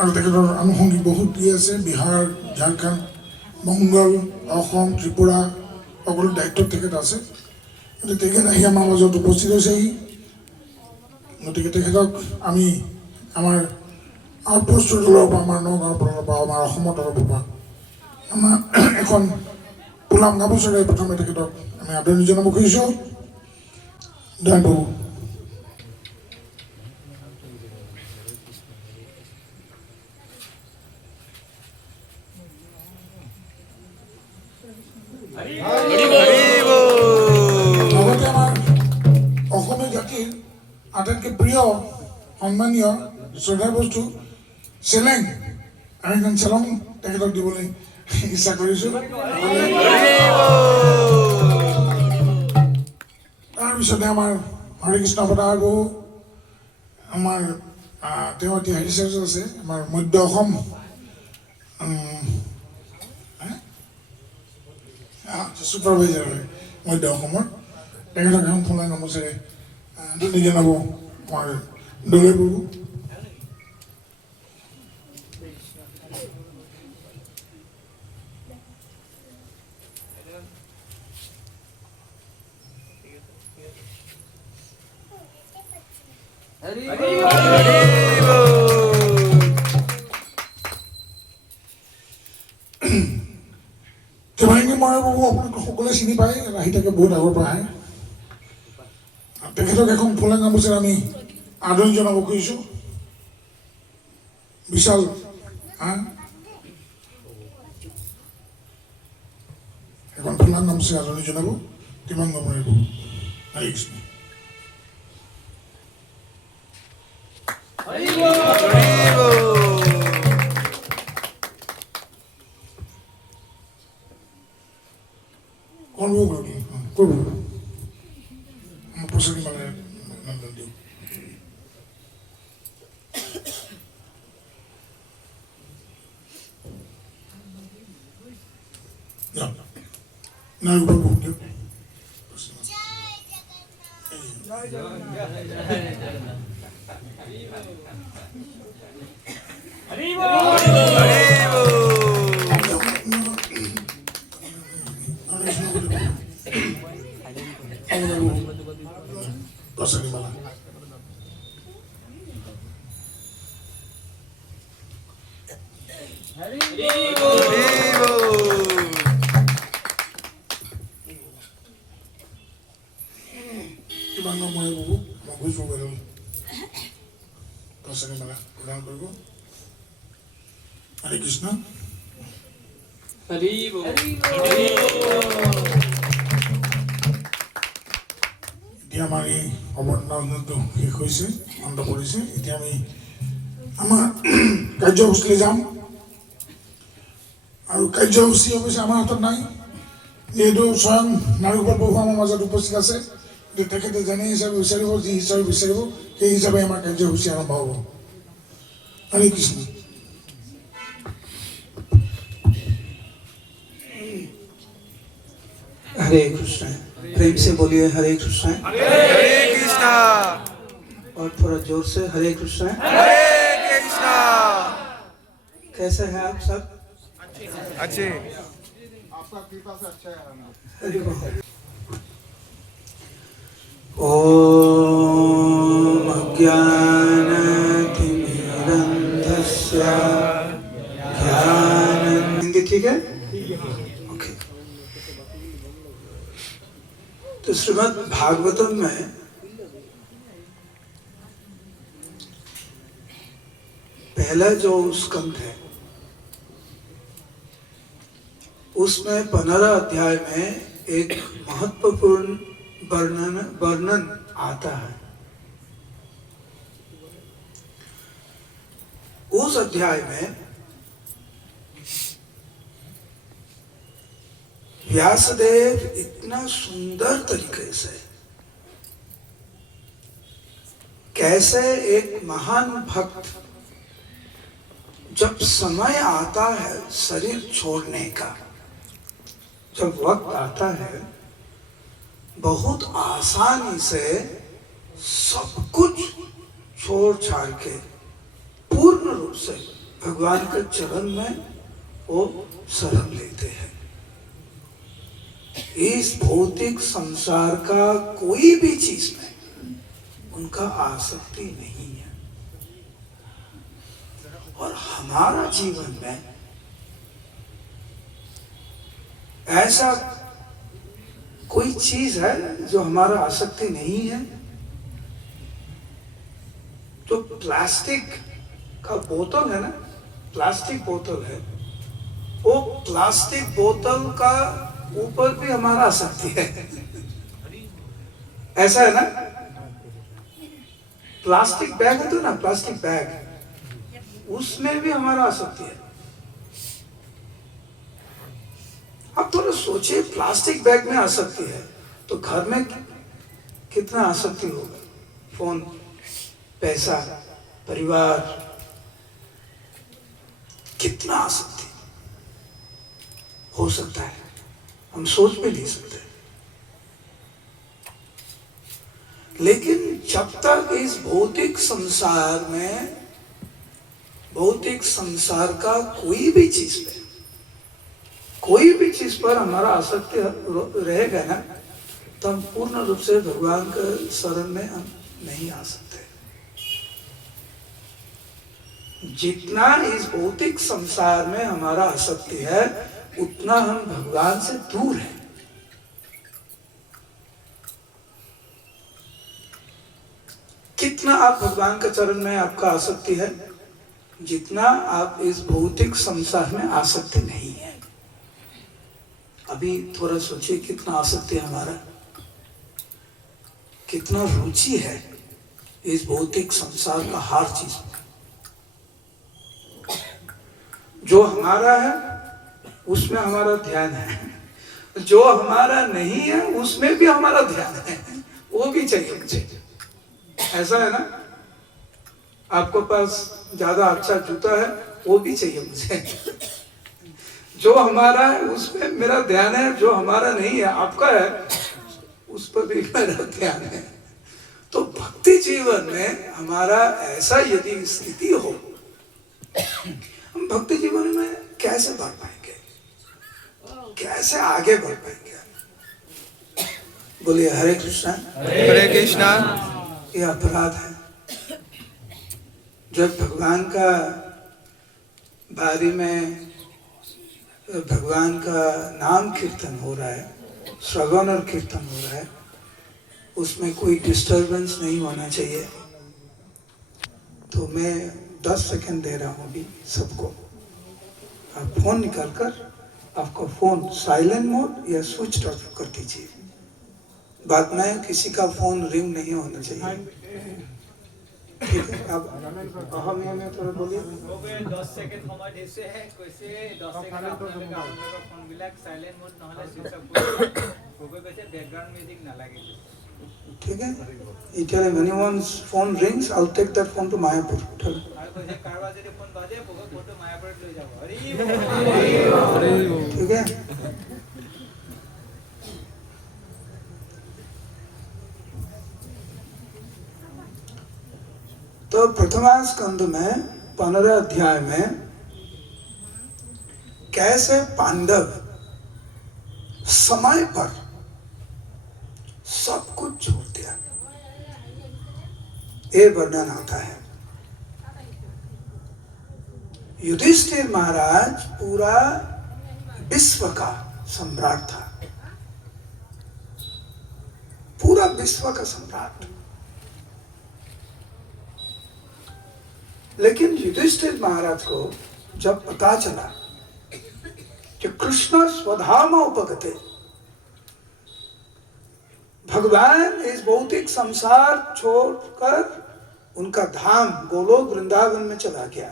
আৰু তেখেতৰ আনুষংগিক বহুত কি আছে, বিহাৰ, ঝাৰখণ্ড, মংগল, অসম, ত্ৰিপুৰা সকলো দায়িত্বত তেখেত আছে। গতিকে তেখেত আহি আমাৰ মাজত উপস্থিত হৈছেহি। গতিকে তেখেতক আমি আমাৰ আউটপোষ্টৰ তৰফৰ পৰা, আমাৰ নগাঁৱৰ তৰফৰ পৰা, আমাৰ অসমৰ তৰফৰ পৰা আমাৰ এখন ফুলাম গামোচাৰে প্ৰথমে তেখেতক আমি আদৰণি জনাব খুজিছোঁ। দয়াল বাবু। লগতে আমাৰ অসমীয়া জাতিৰ আটাইতকৈ প্ৰিয় সন্মানীয় শ্ৰদ্ধাৰ বস্তু চেলেং, আমি এখন চেলং তেখেতক দিবলৈ ইচ্ছা কৰিছোঁ। তাৰপিছতে আমাৰ হৰে কৃষ্ণ পতাৰ বহু আমাৰ তেওঁ এতিয়া হেৰি চাৰ্জ আছে, আমাৰ মধ্য অসম ছুপাৰভাইজাৰ হয় মধ্য অসমৰ, তেখেতক এখন ফুলা গামোচাৰে আদৰণি জনাব আমাৰ দলৈ বাবু। ত্ৰিমাংগী মৰাৰ বাবু আপোনালোকে সকলোৱে চিনি পায়, আহি থাকে বহুত আগৰ পৰা আহে। তেখেতক এখন ফুলা গামোচাৰে আমি আদৰণি জনাব খুজিছোঁ। বিশাল এখন ফুলা গামোচাৰে আদৰণি জনাব ত্ৰিমাংগী মৰাৰ বাবু। হৰে কৃষ্ণ। করবো প্রসাদী মালের নন্দন দিও। নারী বাবু দিও। প্রসাদী মালা কিমান মই বাবু মই বুঝবো বেরো প্রসাদী মালা প্রদান করব। হরে কৃষ্ণ। হরি বল। এতিয়া আমাৰ এই অৱৰ্ণনটো শেষ হৈছে, অন্ত পৰিছে। এতিয়া আমি আমাৰ কাৰ্যসূচীলৈ যাম। আৰু কাৰ্যসূচী অৱশ্যে আমাৰ হাতত নাই, যিহেতু স্বয়ং নাৰীগোপাল বাবু আমাৰ মাজত উপস্থিত আছে। তেখেতে যেনে হিচাপে বিচাৰিব, যি হিচাপে বিচাৰিব, সেই হিচাপে আমাৰ কাৰ্যসূচী আৰম্ভ হ'ব। হৰে কৃষ্ণ। हरे कृष्ण। प्रेम से बोलिए हरे कृष्ण। हरे कृष्णा। और थोड़ा जोर से हरे कृष्ण। हरे कृष्णा। कैसे हैं आप सब? अच्छे। आपका कृपा से अच्छा है। हरि बोल। ओम अज्ञानतिमिरन्धस्य ज्ञानं। हिंदी ठीक है? ओके। तो श्रीमद् भागवतम में पहला जो स्कंद है उसमें 15 अध्याय में एक महत्वपूर्ण वर्णन आता है। उस अध्याय में व्यासदेव इतना सुंदर तरीके से कैसे एक महान भक्त जब समय आता है शरीर छोड़ने का, जब वक्त आता है, बहुत आसानी से सब कुछ छोड़ छाड़ के पूर्ण रूप से भगवान के चरण में वो शरण लेते हैं। इस भौतिक संसार का कोई भी चीज में उनका आसक्ति नहीं है। और हमारा जीवन में ऐसा कोई चीज है जो हमारा आसक्ति नहीं है? जो प्लास्टिक का बोतल है ना, प्लास्टिक बोतल है, वो प्लास्टिक बोतल का ऊपर भी हमारा आसक्ति है। ऐसा है ना? प्लास्टिक बैग है तो ना, प्लास्टिक बैग, उसमें भी हमारा आसक्ति है। अब थोड़ा सोचिए, प्लास्टिक बैग में आसक्ति है तो घर में कितना आसक्ति होगा? फोन, पैसा, परिवार, कितना आसक्ति हो सकता है, हम सोच भी नहीं सकते। लेकिन जब तक इस भौतिक संसार में, भौतिक संसार का कोई भी चीज पे, कोई भी चीज पर हमारा आसक्ति रहेगा ना, तो हम पूर्ण रूप से भगवान के शरण में हम नहीं आ सकते। जितना इस भौतिक संसार में हमारा आसक्ति है, उतना हम भगवान से दूर हैं। कितना आप भगवान के चरण में आपका आसक्ति है, जितना आप इस भौतिक संसार में आसक्ति नहीं है। अभी थोड़ा सोचिए, कितना आसक्ति है हमारा, कितना रुचि है इस भौतिक संसार का हर चीज में। जो हमारा है उसमें हमारा ध्यान है, जो हमारा नहीं है उसमें भी हमारा ध्यान है, वो भी चाहिए मुझे। ऐसा है ना? आपको पास ज्यादा अच्छा जूता है, वो भी चाहिए मुझे। जो हमारा है उसमें मेरा ध्यान है, जो हमारा नहीं है, आपका है, उस पर भी मेरा ध्यान है। तो भक्ति जीवन में हमारा ऐसा यदि स्थिति हो, हम भक्ति जीवन में कैसे बढ़ पाएंगे, कैसे आगे बढ़ पाएंगे? बोलिए हरे कृष्णा। हरे कृष्णा। ये अपराध है। जब भगवान का बारे में, भगवान का नाम कीर्तन हो रहा है, श्रवण और कीर्तन हो रहा है, उसमें कोई डिस्टरबेंस नहीं होना चाहिए। तो मैं 10 सेकंड दे रहा हूँ अभी सबको। आप फोन निकाल कर आपका फोन साइलेंट मोड या स्विच ऑफ कर दीजिए। बाद में किसी का फोन रिंग नहीं होना चाहिए। ठीक है? अब में थोड़ा बोलिए। 10 सेकेंड সময় দিছে কৈছে 10 সেকেন্ড আপোনালোকে আপোনালোকৰ ফোনবিলাক সাইলেন্ট মোড নহলে সুইচ অফ কৰিব। গগৈ কৈছে ব্যাকগ্ৰাউন্ড মিউজিক নালাগে। ठीक है? You tell him anyone's phone rings, I'll take that phone to Mayapur. Tell him. আৰু কৈছে কাৰোবাৰ যদি ফোন বাজে গগৈ ফোনটো মায়াপুৰত লৈ যাব। হৰি বল। ठीक है? तो प्रथमा स्कंद में 15 अध्याय में कैसे पांडव समय पर सब कुछ छोड़ दिया, ये वर्णन आता है। युधिष्ठिर महाराज पूरा विश्व का सम्राट था, पूरा विश्व का सम्राट। लेकिन युधिष्ठिर महाराज को जब पता चला कि कृष्ण स्वधाम उपगते, भगवान इस भौतिक संसार छोड़कर उनका धाम गोलोक वृंदावन में चला गया,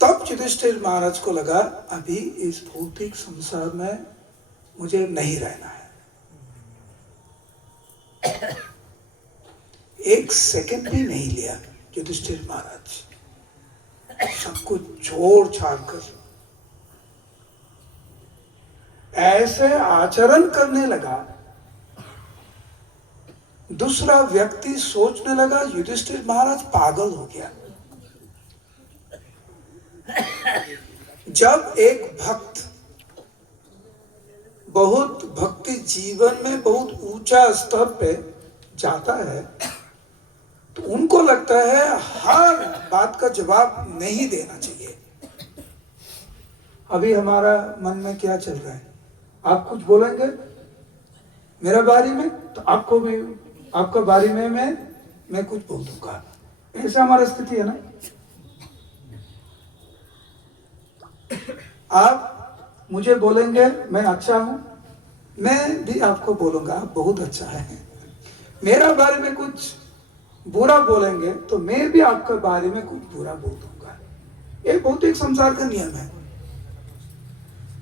तब युधिष्ठिर महाराज को लगा अभी इस भौतिक संसार में मुझे नहीं रहना है। एक सेकंड भी नहीं लिया युधिष्ठिर महाराज, सब कुछ छोड़ छाड़ कर ऐसे आचरण करने लगा। दूसरा व्यक्ति सोचने लगा युधिष्ठिर महाराज पागल हो गया, जब एक भक्त बहुत भक्ति जीवन में बहुत ऊंचा स्तर पे जाता है तो उनको लगता है हर बात का जवाब नहीं देना चाहिए। अभी हमारा मन में क्या चल रहा है, आप कुछ बोलेंगे मेरा बारे में तो आपको भी आपका बारे में मैं कुछ बोल दूंगा, ऐसा हमारा स्थिति है ना। आप मुझे बोलेंगे मैं अच्छा हूं, मैं भी आपको बोलूंगा आप बहुत अच्छा है। मेरा बारे में कुछ बुरा बोलेंगे तो मैं भी आपके बारे में कुछ बुरा बोल दूंगा। ये भौतिक संसार का नियम है।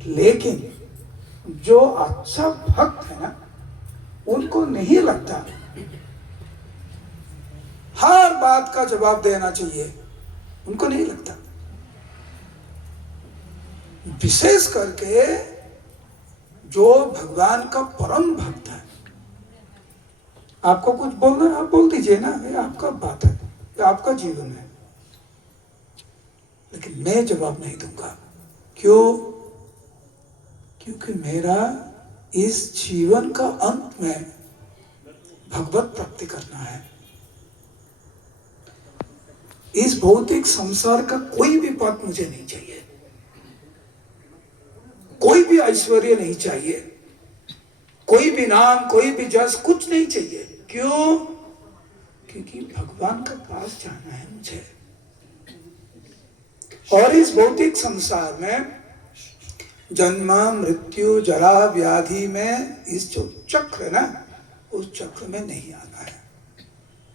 लेकिन जो अच्छा भक्त है ना, उनको नहीं लगता हर बात का जवाब देना चाहिए, उनको नहीं लगता। विशेष करके जो भगवान का परम भक्त है, आपको कुछ बोलना है आप बोल दीजिए ना, ये आपका बात है, ये आपका जीवन है। लेकिन मैं जवाब नहीं दूंगा। क्यों? क्योंकि मेरा इस जीवन का अंत में भगवत प्राप्ति करना है। इस भौतिक संसार का कोई भी पद मुझे नहीं चाहिए, कोई भी ऐश्वर्य नहीं चाहिए, कोई भी नाम, कोई भी जस, कुछ नहीं चाहिए। क्यों? क्योंकि भगवान का पास जाना है मुझे। और इस भौतिक संसार में जन्म मृत्यु जरा व्याधि में इस जो चक्र है ना, उस चक्र में नहीं आना है।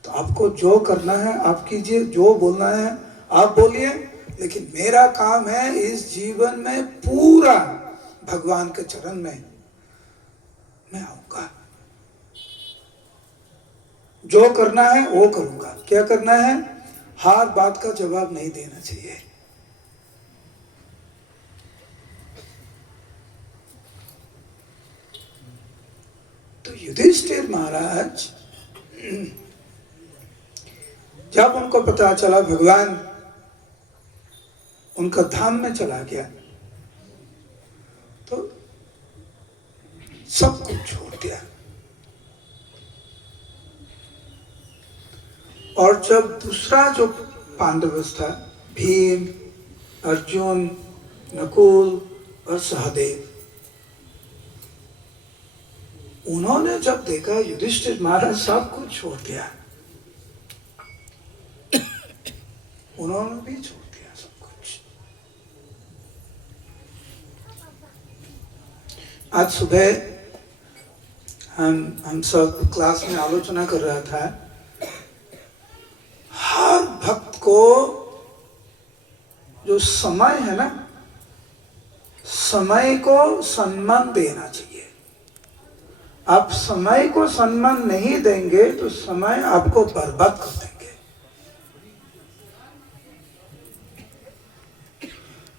तो आपको जो करना है आप कीजिए, जो बोलना है आप बोलिए, लेकिन मेरा काम है इस जीवन में पूरा भगवान के चरण में मैं आऊंगा। जो करना है वो करूंगा। क्या करना है? हर बात का जवाब नहीं देना चाहिए। तो युधिष्ठिर महाराज जब उनको पता चला भगवान उनका धाम में चला गया तो सब कुछ छोड़ दिया। और जब दूसरा जो पांडव था, भीम, अर्जुन, नकुल और सहदेव, उन्होंने जब देखा युधिष्ठिर महाराज सब कुछ छोड़ दिया, उन्होंने भी छोड़ दिया सब कुछ। आज सुबह हम सब क्लास में आलोचना कर रहा था, हर भक्त को जो समय है ना, समय को सम्मान देना चाहिए। आप समय को सम्मान नहीं देंगे तो समय आपको बर्बाद कर देंगे।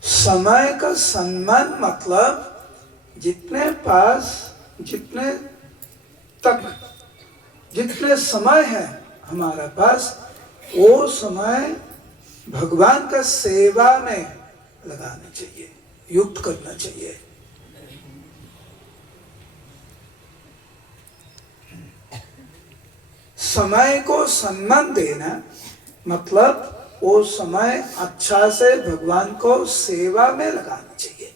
समय का सम्मान मतलब जितने पास, जितने तक, जितने समय है हमारा पास, वो समय भगवान का सेवा में लगाना चाहिए, युक्त करना चाहिए। समय को सम्मान देना मतलब वो समय अच्छा से भगवान को सेवा में लगाना चाहिए।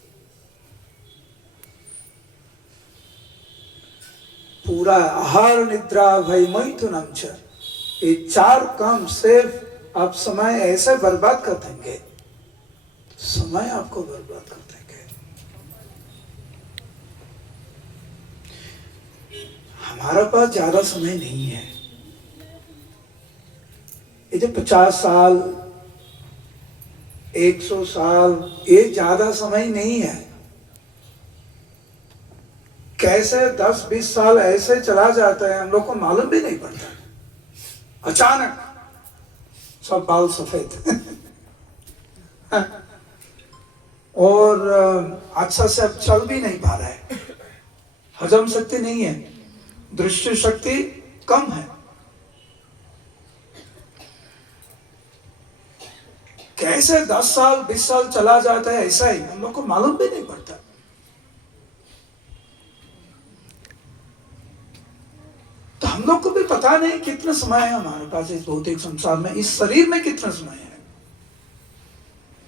पूरा आहार निद्रा भय मैथुनम च, ये चार काम सिर्फ आप समय ऐसे बर्बाद कर देंगे, समय आपको बर्बाद कर देंगे। हमारा पास ज्यादा समय नहीं है। ये जो 50 साल 100 साल, ये ज्यादा समय नहीं है। कैसे 10-20 साल ऐसे चला जाता है, हम लोग को मालूम भी नहीं पड़ता। अचानक सब बाल सफेद और अच्छा से अब चल भी नहीं पा रहा है। हजम शक्ति नहीं है, दृष्टि शक्ति कम है। कैसे 10 साल 20 साल चला जाता है ऐसा ही हम लोग को मालूम भी नहीं पड़ता। तो हम लोग को भी पता नहीं कितना समय है हमारे पास इस भौतिक संसार में, इस शरीर में कितना समय है,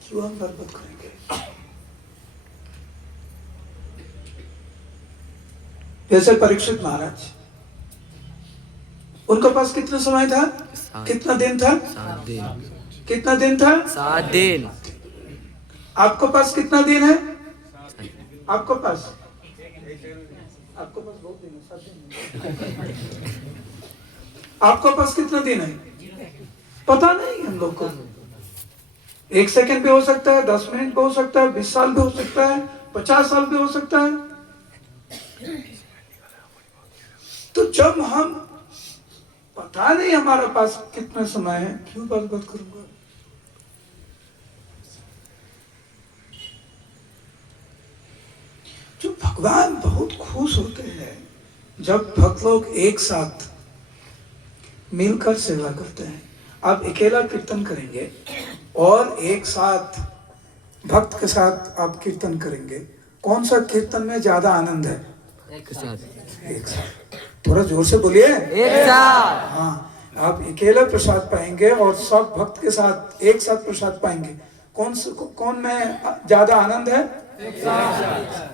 क्यों हम बर्बाद करेंगे। जैसे परीक्षित महाराज, उनके पास कितना समय था, कितना दिन था, 7 दिन। कितना दिन था, 7 दिन। आपके पास कितना दिन है, आपके पास बहुत दिन है, 7 दिन। आपके पास कितना दिन है पता नहीं हम लोग को। 1 सेकंड भी हो सकता है, 10 मिनट भी हो सकता है, 20 साल भी हो सकता है, 50 साल भी हो सकता है। तो जब हम पता नहीं हमारे पास कितना समय है, क्यों बर्बाद करूंगा। जो भगवान बहुत खुश होते हैं जब भक्त लोग एक साथ मिलकर सेवा करते हैं। आप अकेला कीर्तन करेंगे और एक साथ भक्त के साथ आप कीर्तन करेंगे, कौन सा कीर्तन में ज्यादा आनंद है? एक साथ। एक साथ। थोड़ा जोर से बोलिए, एक साथ। हाँ, आप अकेला प्रसाद पाएंगे और सब भक्त के साथ एक साथ प्रसाद पाएंगे, कौन में ज्यादा आनंद है? एक साथ।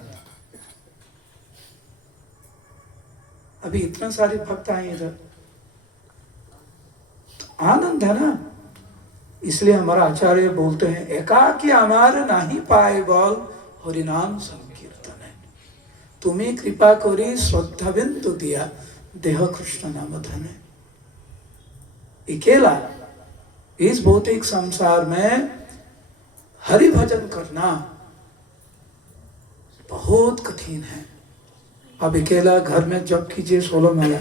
अभी इतना सारे भक्त आए इधर, तो आनंद है ना। इसलिए हमारा आचार्य बोलते हैं, एकाकी अमार नहीं पाए बोल हरिनाम संकीर्तन है, तुम्हें कृपा करी श्रद्धा बिंदु दिया देह कृष्ण नाम धन है। अकेला इस भौतिक संसार में हरि भजन करना बहुत कठिन है। अब अकेला घर में जप कीजिए 16 माला,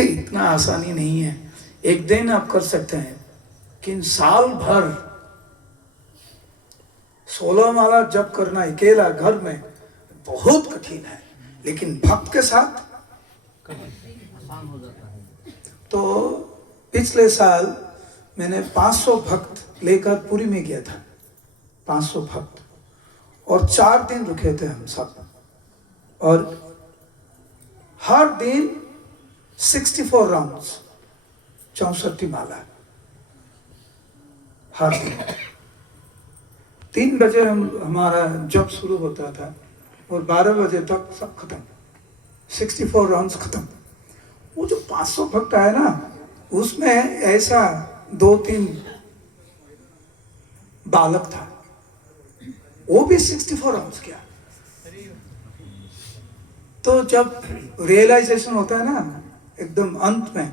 इतना आसानी नहीं है। एक दिन आप कर सकते हैं, लेकिन साल भर 16 माला जप करना अकेला घर में बहुत कठिन है। लेकिन भक्त के साथ तो पिछले साल मैंने 500 भक्त लेकर पुरी में गया था, 500 भक्त, और 4 दिन रुके थे हम सब, और हर दिन 64 राउंड्स, 64 माला हर दिन। 3 बजे हमारा जब शुरू होता था और 12 बजे तक सब खत्म, 64 राउंड्स खत्म। वो जो 500 भक्त आए ना, उसमें ऐसा 2-3 बालक था, वो भी 64 राउंड्स किया। तो जब रियलाइजेशन होता है ना एकदम अंत में,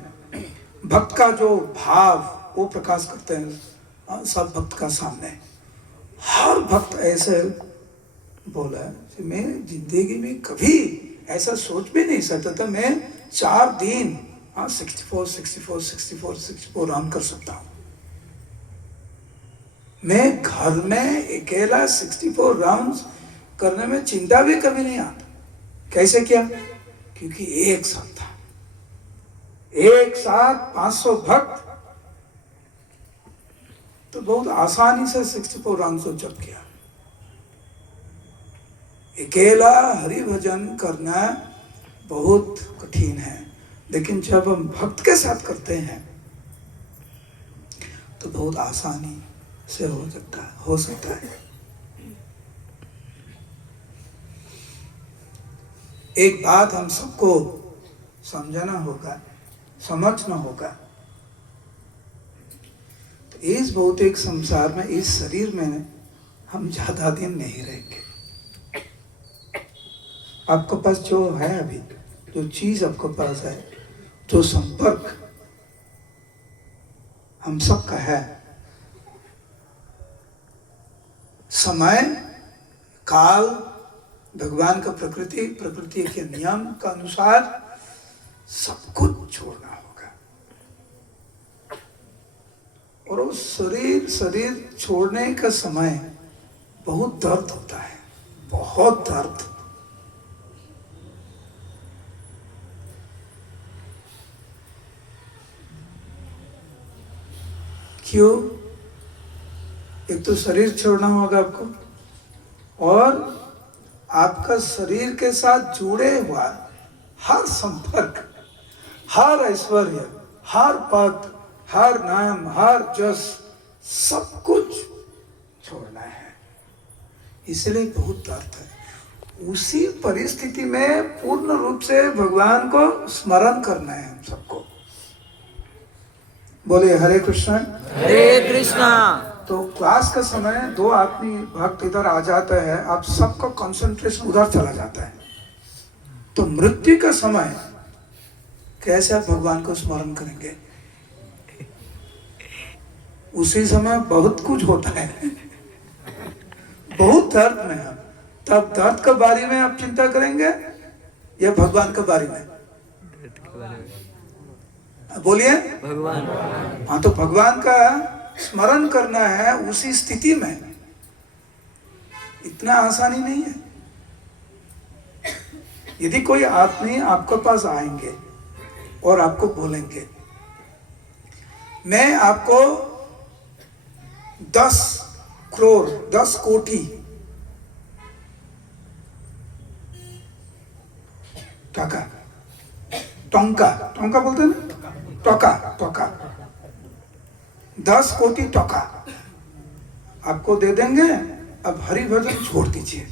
भक्त का जो भाव वो प्रकाश करते हैं सब भक्त का सामने। हर भक्त ऐसे बोला कि मैं जिंदगी में कभी ऐसा सोच भी नहीं सकता था मैं 4 दिन 64 राउंड कर सकता हूँ। मैं घर में अकेला 64 राउंड्स करने में चिंता भी कभी नहीं आता। कैसे किया? क्योंकि एक साथ था, एक साथ 500 भक्त, तो बहुत आसानी से 64 राउंड्स जप किया। अकेला हरि भजन करना बहुत कठिन है, लेकिन जब हम भक्त के साथ करते हैं तो बहुत आसानी से हो सकता है। एक बात हम सबको समझना होगा, समझना होगा। तो इस भौतिक संसार में, इस शरीर में हम ज्यादा दिन नहीं रहेंगे। आपके पास जो है अभी, जो चीज आपके पास है, जो संपर्क हम सबका है, समय, काल, भगवान का प्रकृति के नियम का अनुसार सब कुछ छोड़ना होगा। और वो शरीर छोड़ने का समय बहुत दर्द होता है, बहुत दर्द। क्यों? एक तो शरीर छोड़ना होगा आपको, और आपका शरीर के साथ जुड़े हुआ हर संपर्क, हर ऐश्वर्य, हर पद, हर नाम, हर जस, सब कुछ छोड़ना है। इसलिए बहुत दर्द है। उसी परिस्थिति में पूर्ण रूप से भगवान को स्मरण करना है हम सबको। बोले हरे कृष्ण। हरे कृष्णा। तो क्लास का समय दो आदमी भक्त इधर आ जाता है, आप सबका कंसंट्रेशन उधर चला जाता है। तो मृत्यु का समय कैसे आप भगवान को स्मरण करेंगे? उसी समय बहुत कुछ होता है, बहुत दर्द में है। तब दर्द के बारे में आप चिंता करेंगे या भगवान के बारे में? बोलिए भगवान। हाँ, तो भगवान का स्मरण करना है उसी स्थिति में। इतना आसानी नहीं है। यदि कोई आदमी आपके पास आएंगे और आपको बोलेंगे मैं आपको 10 करोड़ 10 कोटी टका, टंका, टंका बोलते हैं ना, टका, टका, 10 कोटी टका आपको दे देंगे, अब हरि भजन छोड़ दीजिए।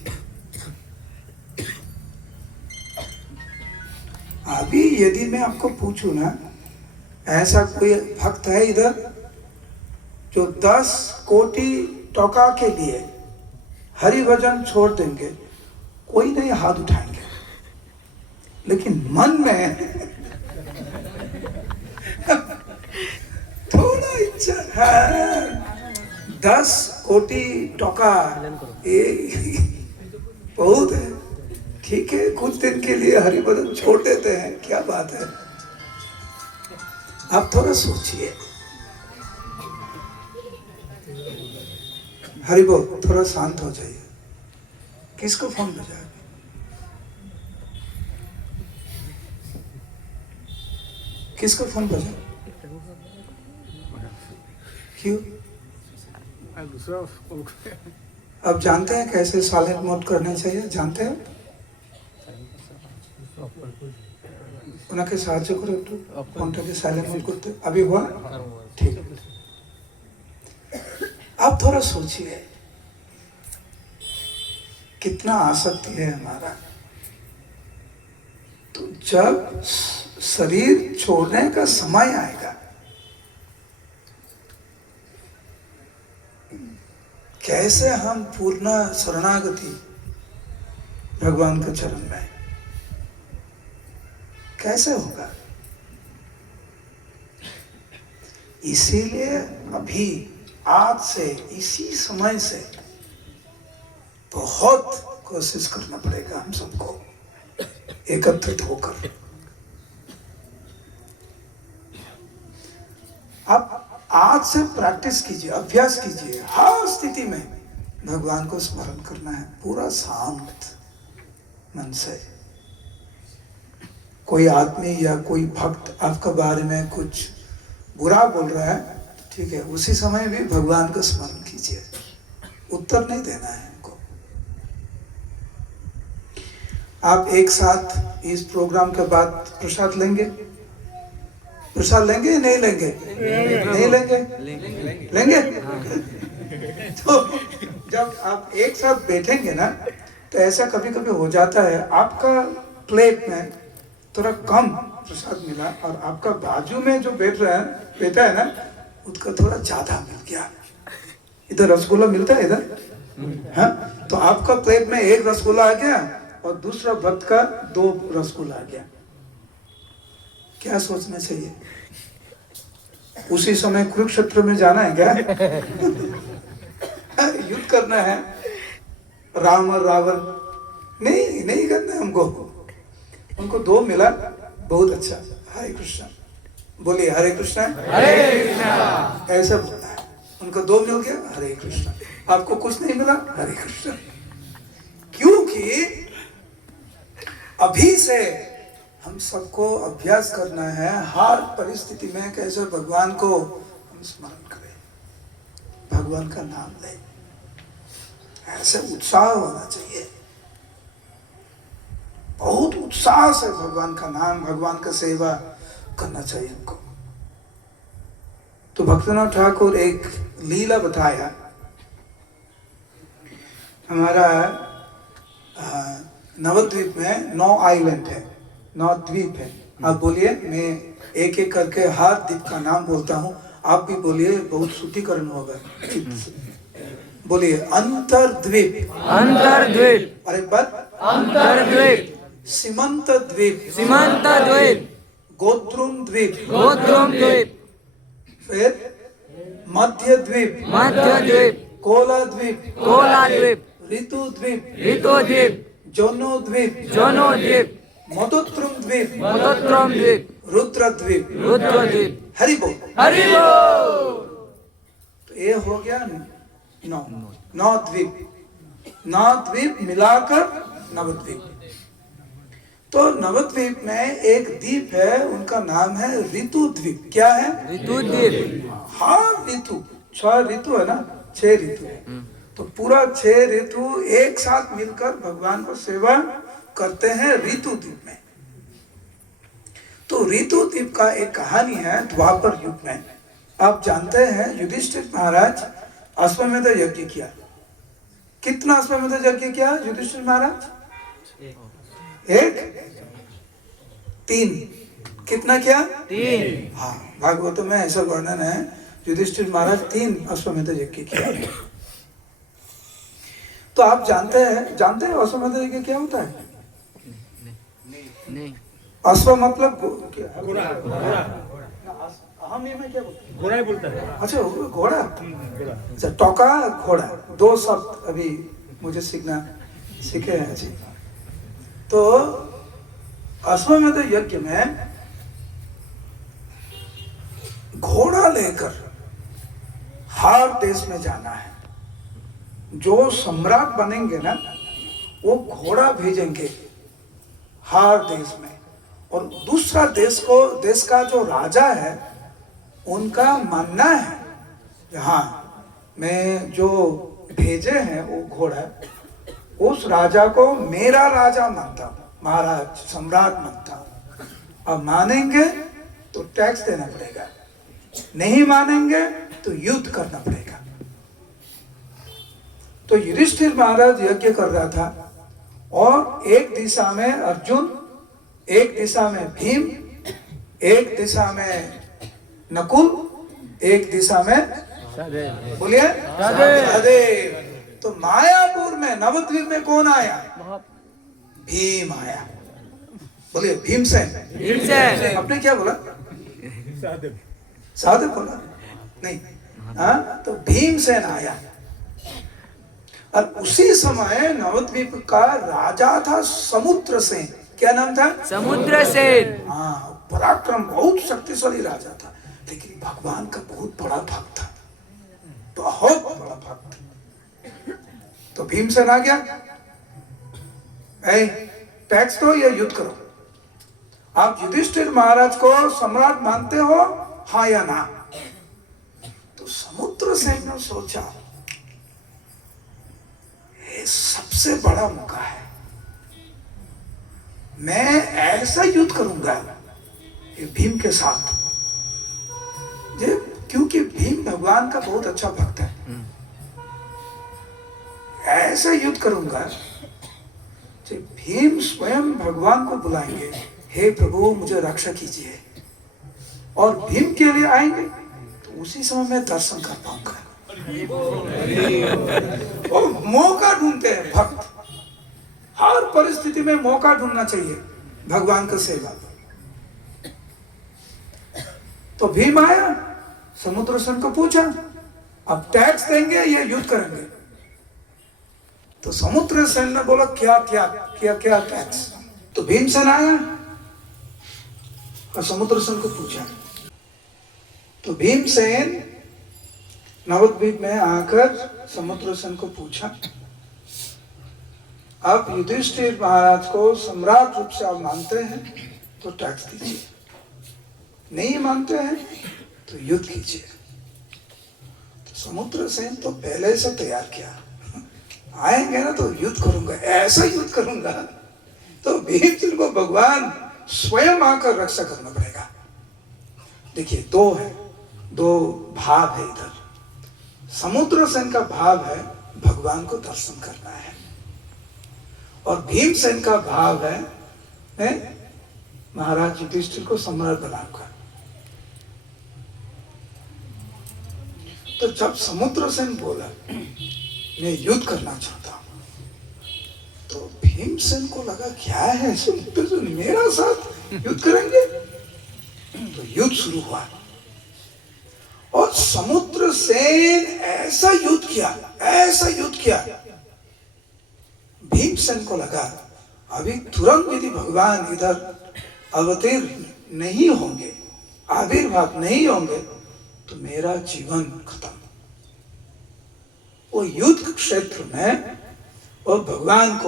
अभी यदि मैं आपको पूछूं ना, ऐसा कोई भक्त है इधर जो 10 कोटी टका के लिए हरि भजन छोड़ देंगे? कोई नहीं हाथ उठाएंगे। लेकिन मन में थोड़ा इच्छा है, 10 कोटी टका ये बहुत है। ठीक है, कुछ दिन के लिए हरिभजन छोड़ देते हैं, क्या बात है। आप थोड़ा सोचिए। हरिबोल, थोड़ा शांत हो जाइए। किसको फोन बजाए? किसको फोन बजाए? क्यों? अब जानते हैं कैसे साइलेंट मोड करना चाहिए? जानते हैं? उनके साहाଯ୍य करो तो फोनটাকে साइलेंट मोड करते। अभी हुआ? ठीक है। आप थोड़ा सोचिए कितना आसक्ति है हमारा। तो जब शरीर छोड़ने का समय आएगा, कैसे हम पूर्ण शरणागति भगवान के चरण में, कैसे होगा? इसीलिए अभी आज से, इसी समय से बहुत कोशिश करना पड़ेगा हम सबको एकत्रित होकर। आप आज से प्रैक्टिस कीजिए, अभ्यास कीजिए, हर स्थिति में भगवान को स्मरण करना है, पूरा शांत मन से। कोई आदमी या कोई भक्त आपके बारे में कुछ बुरा बोल रहा है, ठीक है, उसी समय भी भगवान का स्मरण कीजिए। उत्तर नहीं देना है हमको। आप एक साथ इस प्रोग्राम के बाद प्रसाद लेंगे? प्रसाद लेंगे या नहीं लेंगे? नहीं लेंगे? लेंगे? तो जब आप एक साथ बैठेंगे ना, तो ऐसा कभी कभी हो जाता है, आपका प्लेट में थोड़ा कम प्रसाद मिला और आपका बाजू में जो बैठा है ना, उसका थोड़ा ज्यादा मिल गया। इधर रसगुल्ला मिलता है इधर, हाँ, तो आपका प्लेट में एक रसगुल्ला आ गया और दूसरा भक्त का 2 रसगुल्ला आ गया। क्या सोचना चाहिए? उसी समय कुरुक्षेत्र में जाना है क्या? युद्ध करना है राम और रावण? नहीं, नहीं करना है हमको। उनको 2 मिला, बहुत अच्छा। हरे कृष्ण बोलिए, हरे कृष्ण हरे कृष्ण, ऐसा बोलना है। उनको 2 मिल गया, हरे कृष्ण। आपको कुछ नहीं मिला, हरे कृष्ण। क्योंकि अभी से हम सबको अभ्यास करना है, हर परिस्थिति में कैसे भगवान को हम स्मरण करें। भगवान का नाम ले। ऐसे उत्साह होना चाहिए, बहुत उत्साह से भगवान का नाम, भगवान का सेवा करना चाहिए हमको। तो भक्तनाथ ठाकुर एक लीला बताया। हमारा नवद्वीप में 9 आइलैंड है, 9 द्वीप है। आप बोलिए, मैं एक एक करके हर द्वीप का नाम बोलता हूँ, आप भी बोलिए, बहुत शुद्धिकरण होगा। बोलिए, अंतरद्वीप, अंतरद्वीप, अरे बार, अंतरद्वीप, सीमंत द्वीप, सीमांत द्वीप, गोद्रुम द्वीप, गोद्रुम द्वीप, फिर मध्य द्वीप, मध्य द्वीप, कोला द्वीप, कोला द्वीप, ऋतु द्वीप, ऋतु द्वीप, जोनो द्वीप, जोनो द्वीप, मधुत्रम द्वीप, मधुत्रम द्वीप, रुद्र द्वीप, रुद्र द्वीप। हरि बोल। हरि बोल। तो ये हो गया 9 द्वीप, 9 द्वीप मिलाकर नवद्वीप। तो नवद्वीप में एक द्वीप है, उनका नाम है ऋतु द्वीप। क्या है? ऋतु द्वीप। हाँ, ऋतु, 6 ऋतु है ना, 6 ऋतु है। तो पूरा 6 ऋतु एक साथ मिलकर भगवान को सेवा करते हैं ऋतु द्वीप में। तो ऋतु द्वीप का एक कहानी है द्वापर युग में। आप जानते हैं युधिष्ठिर महाराज अश्वमेध यज्ञ किया। कितना अश्वमेध यज्ञ किया युधिष्ठिर महाराज? 1, 3। कितना किया? 3। हाँ, भागवत में ऐसा वर्णन है, युधिष्ठिर महाराज 3 अश्वमेध यज्ञ किया। तो आप जानते हैं अश्वमेध यज्ञ क्या होता है? नहीं। अश्व मतलब घोड़ा। हम ये में क्या बोलते हैं? घोड़ा ही बोलता है। अच्छा, घोड़ा। अच्छा, टोका घोड़ा, 2 शब्द अभी मुझे सीखे हैं जी। तो अश्वमेध यज्ञ में घोड़ा लेकर हर देश में जाना है। जो सम्राट बनेंगे ना, वो घोड़ा भेजेंगे हर देश में, और दूसरा देश का जो राजा है, उनका मानना है हाँ, मैं जो भेजे हैं वो घोड़ा, उस राजा को मेरा राजा मानता हूँ, महाराज सम्राट मानता हूँ। अब मानेंगे तो टैक्स देना पड़ेगा, नहीं मानेंगे तो युद्ध करना पड़ेगा। तो युधिष्ठिर महाराज यज्ञ कर रहा था, और एक दिशा में अर्जुन, एक दिशा में भीम, एक दिशा में नकुल, एक दिशा में बोलिए सहदेव। तो मायापुर में नवद्वीप में कौन आया? भीम आया। बोलिए भीमसेन। भीमसेन। आपने क्या बोला? सहदेव बोला नहीं, हाँ, तो भीमसेन आया। और उसी समय नवद्वीप का राजा था समुद्रसेन। क्या नाम था? समुद्रसेन। हाँ, पराक्रम, बहुत शक्तिशाली राजा था, लेकिन भगवान का बहुत बड़ा भक्त था, बहुत बड़ा भक्त। तो भीमसेन आ गया, टैक्स दो या युद्ध करो। आप युधिष्ठिर महाराज को सम्राट मानते हो, हाँ या ना? तो समुद्रसेन ने सोचा, ये सबसे बड़ा मौका है, मैं ऐसा युद्ध करूंगा ये भीम के साथ, क्योंकि भीम भगवान का बहुत अच्छा भक्त है। ऐसा युद्ध करूंगा जो भीम स्वयं भगवान को बुलाएंगे, हे प्रभु मुझे रक्षा कीजिए, और भीम के लिए आएंगे, तो उसी समय मैं दर्शन कर पाऊंगा। और मौका ढूंढते हैं भक्त, हर परिस्थिति में मौका ढूंढना चाहिए भगवान का सेवा। तो भीम आया, समुद्रसेन को पूछा, अब टैक्स देंगे या युद्ध करेंगे? तो समुद्रसेन ने बोला क्या क्या क्या क्या टैक्स? तो भीमसेन आया और समुद्रसेन को पूछा। तो भीमसेन नवद्वीप में आकर समुद्रसेन को पूछा, आप युधिष्ठिर महाराज को सम्राट रूप से आप मानते हैं तो टैक्स दीजिए, नहीं मानते हैं तो युद्ध कीजिए। तो समुद्र सेन तो पहले से तैयार किया, आएंगे ना तो युद्ध करूंगा, ऐसा युद्ध करूंगा। तो भीमसेन को भगवान स्वयं आकर रक्षा करना पड़ेगा। देखिए दो भाव है इधर। समुद्र सेन का भाव है भगवान को दर्शन करना है, और भीमसेन का भाव है महाराज युधिष्ठिर को सम्राट बनाऊंगा। तो जब समुद्र सेन बोला मैं युद्ध करना चाहता हूं, तो भीमसेन को लगा क्या है, समुद्र सेन मेरा साथ युद्ध करेंगे। तो युद्ध शुरू हुआ, और समुद्र सेन ऐसा युद्ध किया, भीमसेन को लगा अभी तुरंत यदि भगवान इधर अवतीर्ण नहीं होंगे, आविर्भाव नहीं होंगे, तो मेरा जीवन खत्म। वो युद्ध क्षेत्र में वो भगवान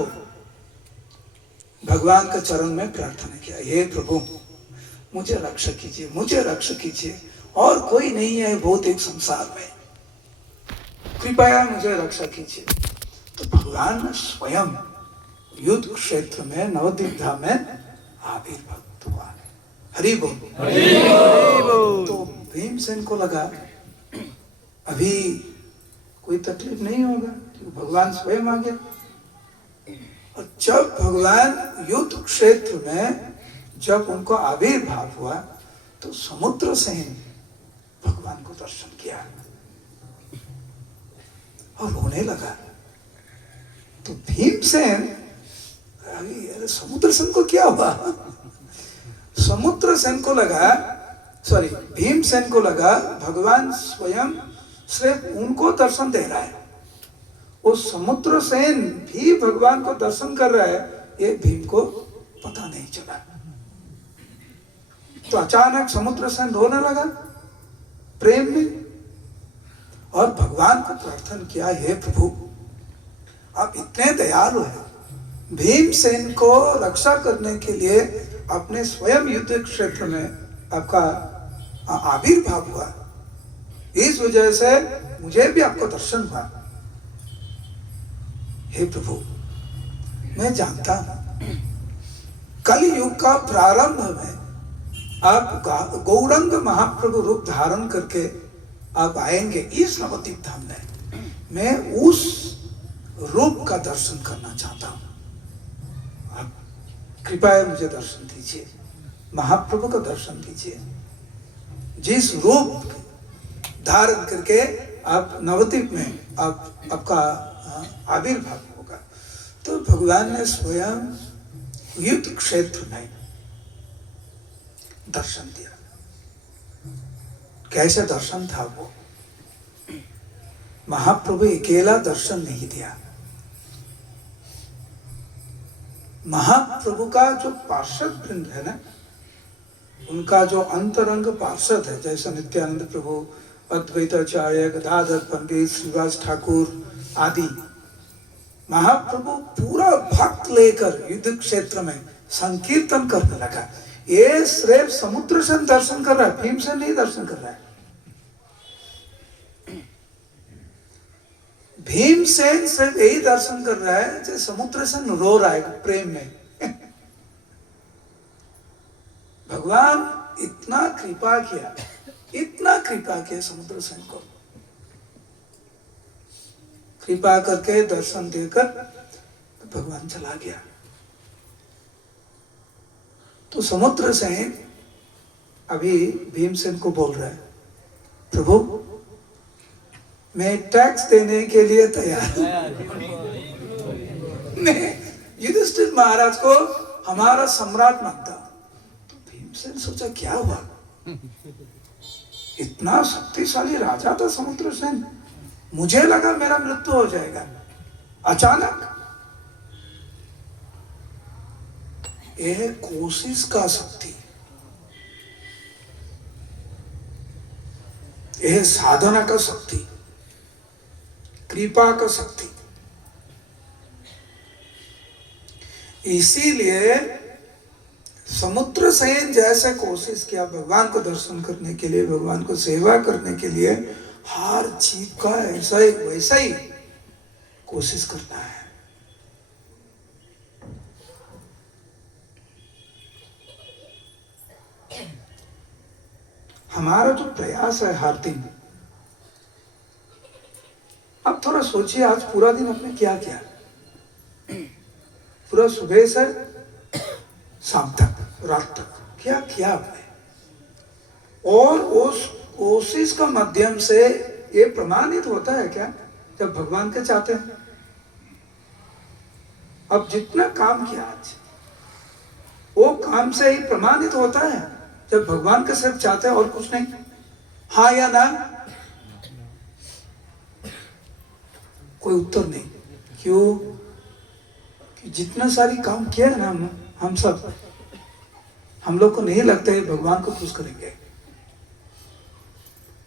के चरण में प्रार्थना किया, हे प्रभु मुझे रक्षा कीजिए, और कोई नहीं है भौतिक संसार में, कृपया मुझे रक्षा कीजिए। तो भगवान ने स्वयं युद्ध क्षेत्र में नवद्वीप धाम में आविर्भूत हुआ। हरि बोल। तो भीमसेन को लगा अभी कोई तकलीफ नहीं होगा, क्योंकि भगवान स्वयं आ गया। और जब भगवान युद्ध क्षेत्र में जब उनको आविर्भाव हुआ, तो समुद्र सेन भगवान को दर्शन किया और रोने लगा। तो भीमसेन, अरे समुद्र सेन को क्या हुआ? भीमसेन को लगा भगवान स्वयं सिर्फ उनको दर्शन दे रहा है, वो समुद्र सेन भी भगवान को दर्शन कर रहा है, ये भीम को पता नहीं चला। तो अचानक समुद्र सेन रोने लगा प्रेम में, और भगवान को प्रार्थना किया, हे प्रभु आप इतने दयालु हैं, भीमसेन को रक्षा करने के लिए अपने स्वयं युद्ध क्षेत्र में आपका आविर्भाव हुआ, इस वजह से मुझे भी आपको दर्शन हुआ। हे प्रभु मैं जानता हूं कलयुग का प्रारंभ में आप गौरंग महाप्रभु रूप धारण करके आप आएंगे इस नवद्वीप धाम में, मैं उस रूप का दर्शन करना चाहता हूं, आप कृपया मुझे दर्शन दीजिए, महाप्रभु का दर्शन दीजिए, जिस रूप धारण करके आप नवद्वीप में आपका आविर्भाव होगा। तो भगवान ने स्वयं युद्ध क्षेत्र में दर्शन दिया। कैसे दर्शन था वो? महाप्रभु अकेला दर्शन नहीं दिया, महाप्रभु का जो पार्षद वृंद है ना, उनका जो अंतरंग पार्षद है, जैसे नित्यानंद प्रभु, अद्वैताचार्य, गदाधर पंडित, श्रीवास ठाकुर आदि, महाप्रभु पूरा भक्त लेकर युद्ध क्षेत्र में संकीर्तन करने लगा। ये सिर्फ समुद्र सेन दर्शन कर रहा है, भीमसेन नहीं दर्शन कर रहा है। भीमसेन सिर्फ यही दर्शन कर रहा है जो समुद्र सेन रो रहा है प्रेम में। भगवान इतना कृपा किया समुद्र सेन को, कृपा करके दर्शन देकर तो भगवान चला गया। तो समुद्र सेन अभी भीमसेन को बोल रहा है, प्रभु मैं टैक्स देने के लिए तैयार हूं। मैं युधिष्ठिर महाराज को हमारा सम्राट मानता हूं। तो भीमसेन सोचा क्या हुआ, इतना शक्तिशाली राजा था समुद्र सेन, मुझे लगा मेरा मृत्यु हो जाएगा, अचानक यह कोशिश का शक्ति, यह साधना का शक्ति, कृपा का शक्ति। इसीलिए समुद्र सेन जैसे कोशिश किया भगवान को दर्शन करने के लिए, भगवान को सेवा करने के लिए, हार जीत का ऐसा ही वैसा ही कोशिश करना है। हमारा जो प्रयास है हर दिन, अब थोड़ा सोचिए आज पूरा दिन आपने क्या किया, पूरा सुबह से शाम तक, रात तक क्या किया आपने, और उस कोशिश का माध्यम से ये प्रमाणित होता है क्या जब भगवान के चाहते हैं। अब जितना काम किया आज वो काम से ही प्रमाणित होता है जब भगवान के सिर्फ चाहते हैं और कुछ नहीं, हाँ या ना, कोई उत्तर नहीं। क्यों कि जितना सारी काम किया है ना हम सब, हम लोग को नहीं लगता है भगवान को खुश करेंगे।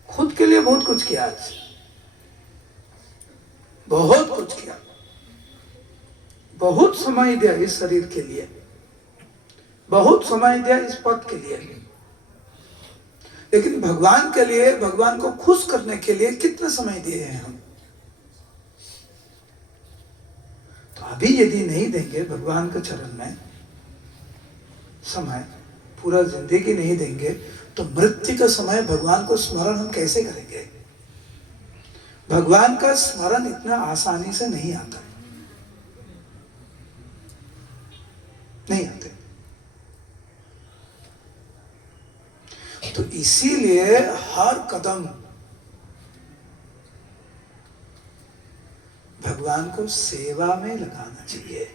खुद के लिए बहुत कुछ किया आज, बहुत कुछ किया, बहुत समय दिया इस शरीर के लिए, बहुत समय दिया इस पद के लिए, लेकिन भगवान के लिए, भगवान को खुश करने के लिए कितना समय दिए हैं हम। तो अभी यदि नहीं देंगे भगवान के चरण में समय, पूरा जिंदगी नहीं देंगे, तो मृत्यु का समय भगवान को स्मरण हम कैसे करेंगे। भगवान का स्मरण इतना आसानी से नहीं आता, नहीं आते। तो इसीलिए हर कदम भगवान को सेवा में लगाना चाहिए।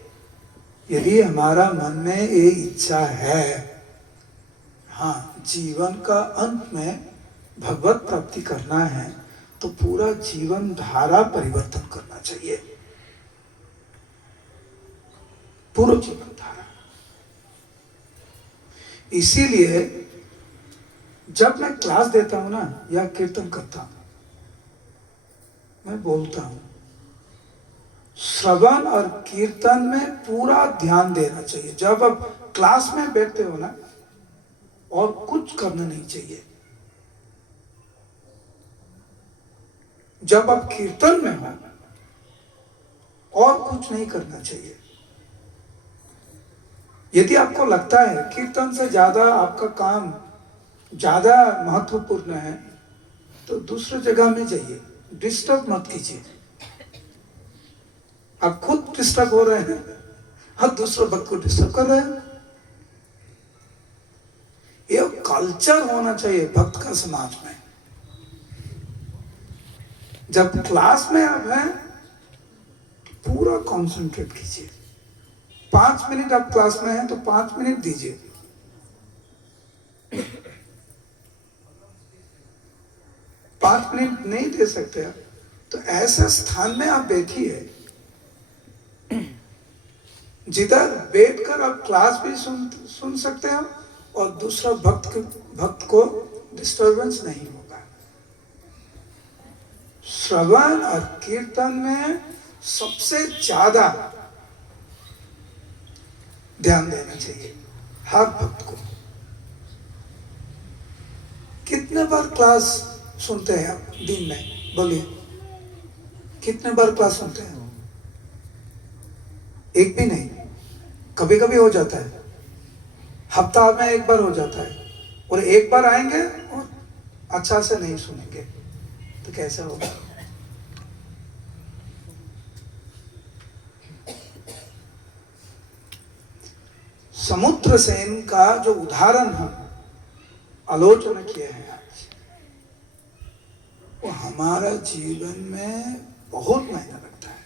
यदि हमारा मन में ये इच्छा है, हाँ जीवन का अंत में भगवत प्राप्ति करना है, तो पूरा जीवन धारा परिवर्तन करना चाहिए, पूरा जीवन धारा। इसीलिए जब मैं क्लास देता हूं ना या कीर्तन करता हूं, मैं बोलता हूं श्रवण और कीर्तन में पूरा ध्यान देना चाहिए। जब आप क्लास में बैठते हो ना, और कुछ करना नहीं चाहिए। जब आप कीर्तन में हो और कुछ नहीं करना चाहिए। यदि आपको लगता है कीर्तन से ज्यादा आपका काम ज्यादा महत्वपूर्ण है, तो दूसरी जगह में जाइए, डिस्टर्ब मत कीजिए। आप खुद डिस्टर्ब हो रहे हैं और दूसरे भक्त को डिस्टर्ब कर रहे हैं। ये कल्चर होना चाहिए भक्त का समाज में। जब क्लास में आप हैं, पूरा कंसंट्रेट कीजिए। 5 मिनट आप क्लास में हैं तो 5 मिनट दीजिए। पांच मिनट नहीं दे सकते आप, तो ऐसे स्थान में आप बैठिए जिधर बैठकर आप क्लास भी सुन सकते हैं और दूसरा भक्त को डिस्टरबेंस नहीं होगा। श्रवण और कीर्तन में सबसे ज्यादा ध्यान देना चाहिए हर भक्त को। कितने बार क्लास सुनते हैं आप दिन में, बोलिए कितने बार क्लास सुनते हैं? एक भी नहीं, कभी कभी हो जाता है, हफ्ता में एक बार हो जाता है, और एक बार आएंगे और अच्छा से नहीं सुनेंगे, तो कैसा होगा? समुद्र सेन का जो उदाहरण हम आलोचना किए हैं आज, वो हमारा जीवन में बहुत मायने रखता है।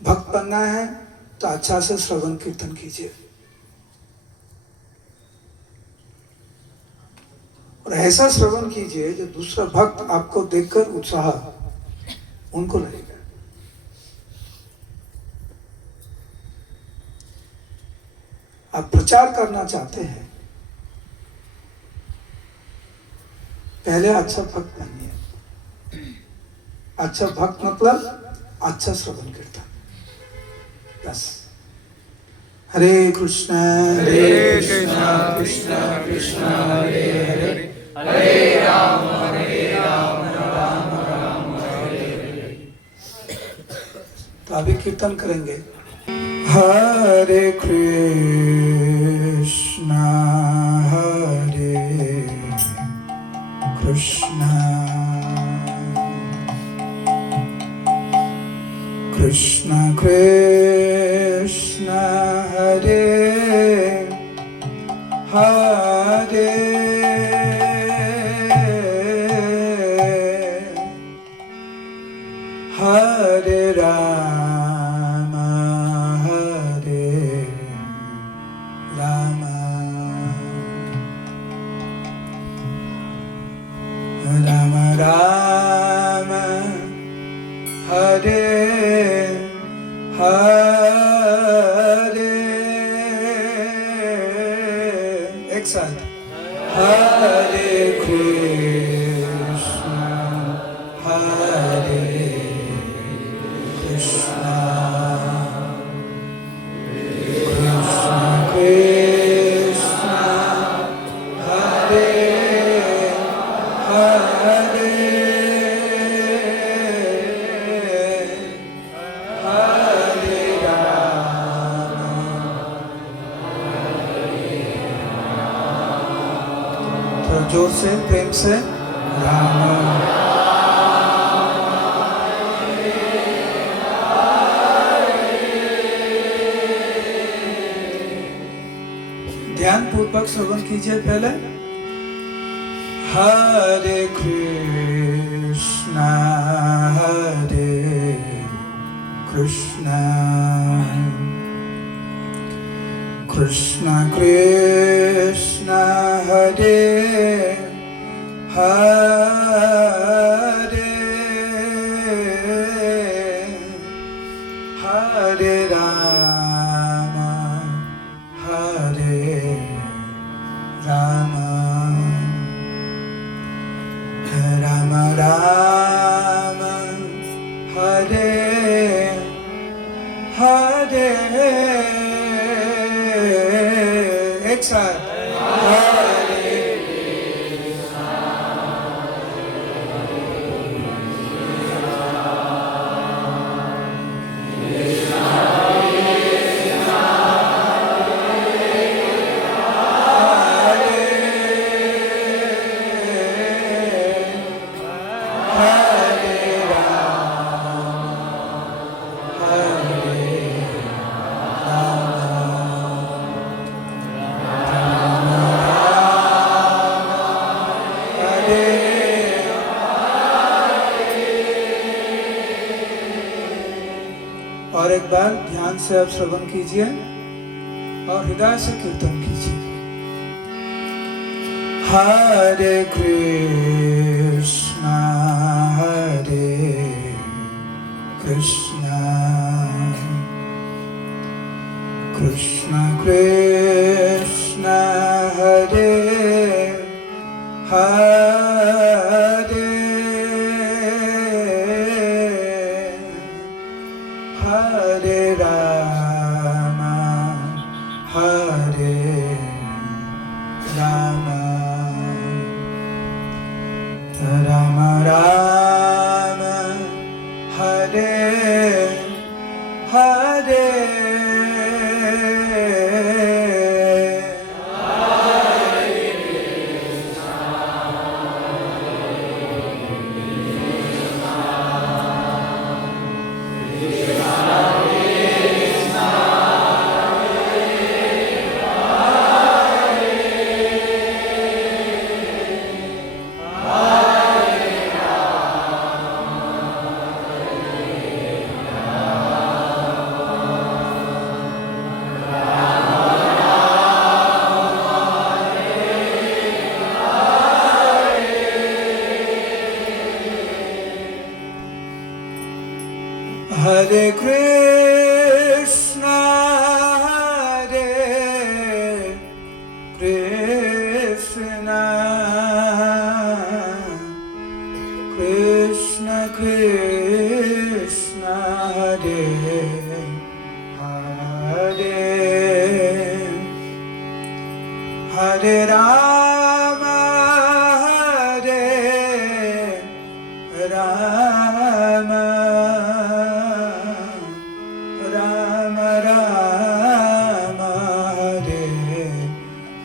भक्त बनना है तो अच्छा से श्रवण कीर्तन कीजिए, और ऐसा श्रवण कीजिए जो दूसरा भक्त आपको देखकर उत्साह उनको लगेगा। आप प्रचार करना चाहते हैं, पहले अच्छा भक्त बनिए। अच्छा भक्त मतलब अच्छा श्रवण कीर्तन, बस। हरे कृष्णा कृष्णा कृष्णा हरे हरे, तो अभी कीर्तन करेंगे। हरे कृष्णा कृष्णा कृष्णा कृष्णा हरे हरे हरे राम हरे राम राम राम हरे हरे एक साथ हरे कृष्ण हरे कृष्णा कृष्ण कृष्ण हरे हरे हरे राम तो जोर से प्रेम से राम ध्यान पूर्वक श्रवण कीजिए। पहले हरे कृष्णा कृष्णा कृष्णा हरे हरे हरे राम हरे राम राम राम हरे हरे एक साथ हरे और एक बार ध्यान से आप श्रवण कीजिए और हृदय से कीर्तन कीजिए। हरे कृष्णा कृष्णा कृष्णा कृष्णा हरे हरे हरे राम हरे Ram Ram Ram Hare Hare Hare Krishna, Hare Krishna, Krishna Krishna, Hare Hare, Hare Rama, Ram Ram Ram Hare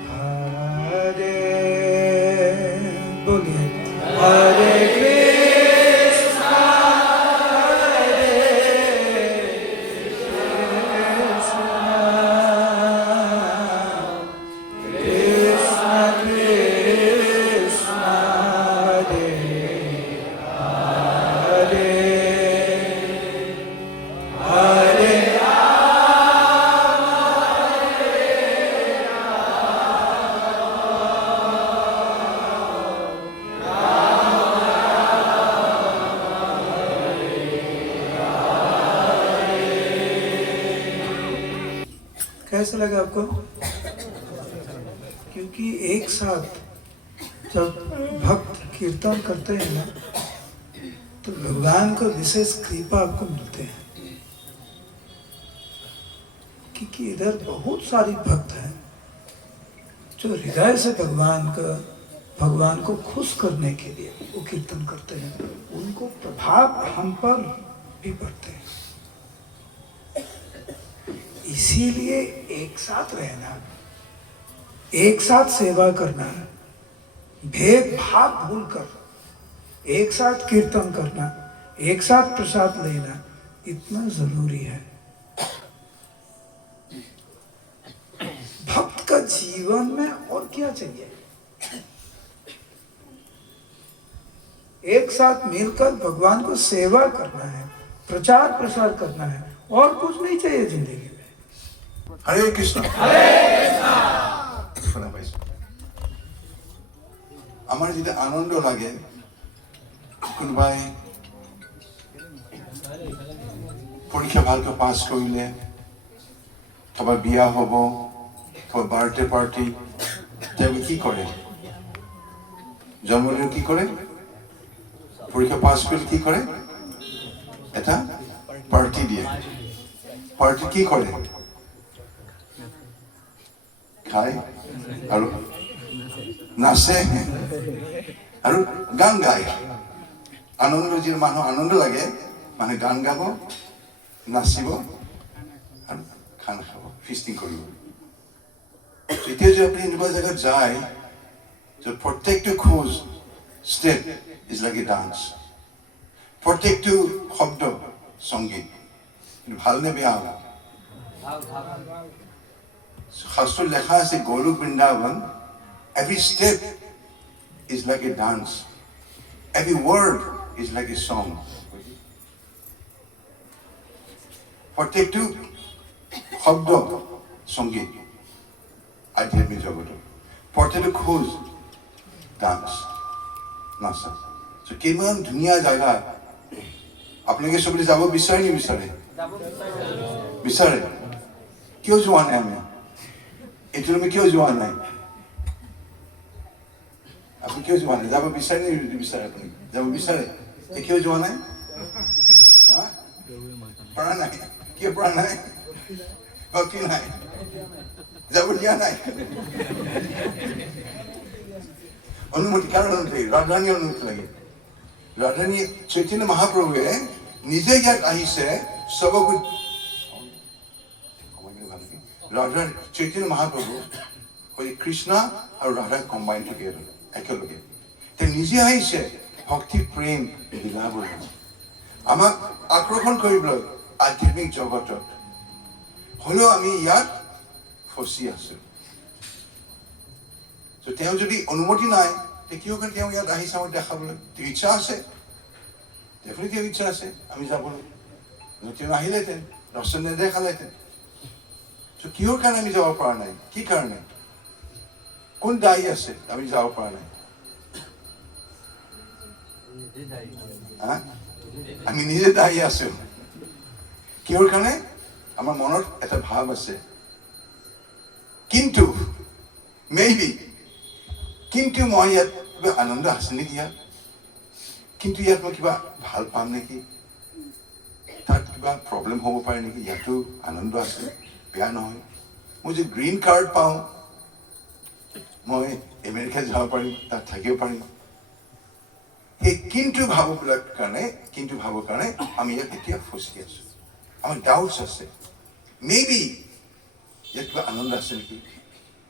Hare बोलिए हरे कृष्णा कैसा लगा आपको? क्योंकि एक साथ जब भक्त कीर्तन करते हैं ना तो भगवान को विशेष कृपा आपको मिलते हैं, क्योंकि इधर बहुत सारी भक्त हैं जो हृदय से भगवान को खुश करने के लिए वो कीर्तन करते हैं, उनको प्रभाव हम पर भी पड़ते हैं। इसीलिए एक साथ रहना, एक साथ सेवा करना, भेदभाव भूलकर एक साथ कीर्तन करना, एक साथ प्रसाद लेना इतना जरूरी है। भक्त का जीवन में और क्या चाहिए? एक साथ मिलकर भगवान को सेवा करना है, प्रचार प्रसार करना है, और कुछ नहीं चाहिए जिंदगी में। हरे कृष्ण শুনা পাইছো আমার যেটা আনন্দ লাগে কোনোবাই পরীক্ষা ভালকৈ পাছ কৰিলে, কাৰোবাৰ বিয়া হ'ব, কাৰোবাৰ বাৰ্থডে পাৰ্টি, তেওঁলোকে কি কৰে? জন্মদিন কি কৰে? পৰীক্ষা পাছ কৰিলে কি কৰে? এটা পাৰ্টি দিয়ে। পাৰ্টি কি কৰে? খায় আৰু নাচে আৰু গান গায়। আনন্দ যি মানুহ আনন্দ লাগে, মানুহে গান গাব, নাচিব আৰু খানা খাব, ফিষ্টিং কৰিব। এতিয়া যদি আপুনি এনেকুৱা জেগাত যায় য'ত প্ৰত্যেকটো খোজ step is like a dance, প্ৰত্যেকটো শব্দ সংগীত, ভালনে বেয়া হ'ব? শাস্ত্র লেখা আছে গৌরব Vrindavan, every step is like a dance, every word is like a song. প্রত্যেকটো শব্দ সংগীত আধ্যাত্মিক জগত, প্রত্যেকটো খোজ ডান্স, নাচা। কিমান ধুনীয়া জায়গা। আপোনালোকে চবেই যাব বিচাৰে নিবিচাৰে? বিচাৰে। কিয় যোৱা নাই আমি? এইটো আমি কিয় যোৱা নাই? আপুনি কিয় যোৱা নাই? যাব বিচাৰে নে নিবিচাৰে? আপুনি যাব বিচাৰে? কিয় যোৱা নাই? পৰা নাই? কিয় পৰা নাই? কি নাই? যাব দিয়া নাই? অনুমতি কাৰ অনুমতি? ৰাধাৰাণীৰ অনুমতি লাগে। ৰাধাৰাণী চৈতন্য মহাপ্ৰভুৱে নিজে ইয়াত আহিছে চবকো। ৰাধা চৈতন্য মহাপ্ৰভু কৃষ্ণ আৰু ৰাধা কম্বাইন টুগেডাৰ, একেলগে তেওঁ নিজে আহিছে ভক্তি প্ৰেম বিলাবলৈ, আমাক আকৰ্ষণ কৰিবলৈ আধ্যাত্মিক জগতত। হ'লেও আমি ইয়াত ফচি আছো। তেওঁ যদি অনুমতি নাই, কিয় কাৰণে তেওঁ ইয়াত আহিছে আমাক দেখাবলৈ? তেওঁ ইচ্ছা আছে, ডেফিনেটলি তেওঁ ইচ্ছা আছে আমি যাবলৈ। তেওঁ আহিলেহেঁতেন, দৰ্শন নেদেখালেহেঁতেন। কিহৰ কাৰণে আমি যাব পৰা নাই? কি কাৰণে? কোন দায়ী আছে আমি যাব পৰা নাই? আমি নিজে দায়ী আছো। কিহৰ কাৰণে? আমাৰ মনত এটা ভাৱ আছে, কিন্তু মেবি, কিন্তু মই ইয়াত কিবা আনন্দ আছে নেকি? কিন্তু ইয়াত মই কিবা ভাল পাম নেকি? তাত কিবা প্ৰব্লেম হ'ব পাৰে নেকি? ইয়াতো আনন্দ আছে, বেয়া নহয়। মই যে গ্ৰীণ কাৰ্ড পাওঁ, মই আমেৰিকা যাব পাৰিম, তাত থাকিব পাৰিম। সেই কিন্তু ভাৱবিলাক কাৰণে আমি ইয়াত এতিয়া ফচি আছোঁ আমাৰ ডাউটছ আছে মেবি ইয়াত কিবা আনন্দ আছে নেকি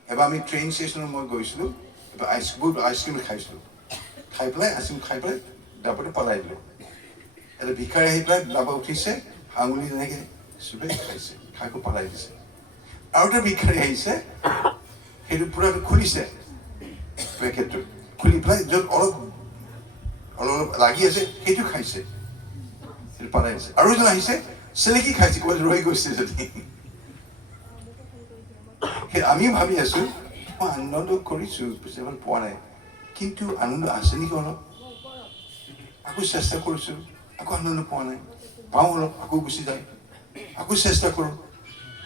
এবাৰ আমি ট্ৰেইন ষ্টেচনত মই গৈছিলোঁ এবাৰ আইচক্ৰীম খাইছিলোঁ খাই পেলাই আইচক্ৰীম খাই পেলাই ডাবতে পলাই দিলোঁ এটা ভিক্ষাৰী আহি পেলাই ডাবা উঠিছে আঙুলি তেনেকৈ চবে খাইছে খাই পলাই দিছে আৰু এটা ভিক্ষাৰী আহিছে সেইটো পূৰা খুলিছে পেকেটটো খুলি পেলাই য'ত অলপ লাগি আছে সেইটো খাইছে সেইটো পলাই দিছে আৰু এজন আহিছে চেলেকি খাইছে ক'ৰবাত ৰৈ গৈছে যদি আমি ভাবি আছো মই আনন্দ কৰিছোঁ পিছে পোৱা নাই কিন্তু আনন্দ আছে নেকি অলপ আকৌ চেষ্টা কৰিছোঁ আকৌ আনন্দ পোৱা নাই পাওঁ অলপ আকৌ গুচি যায় আকৌ চেষ্টা কৰোঁ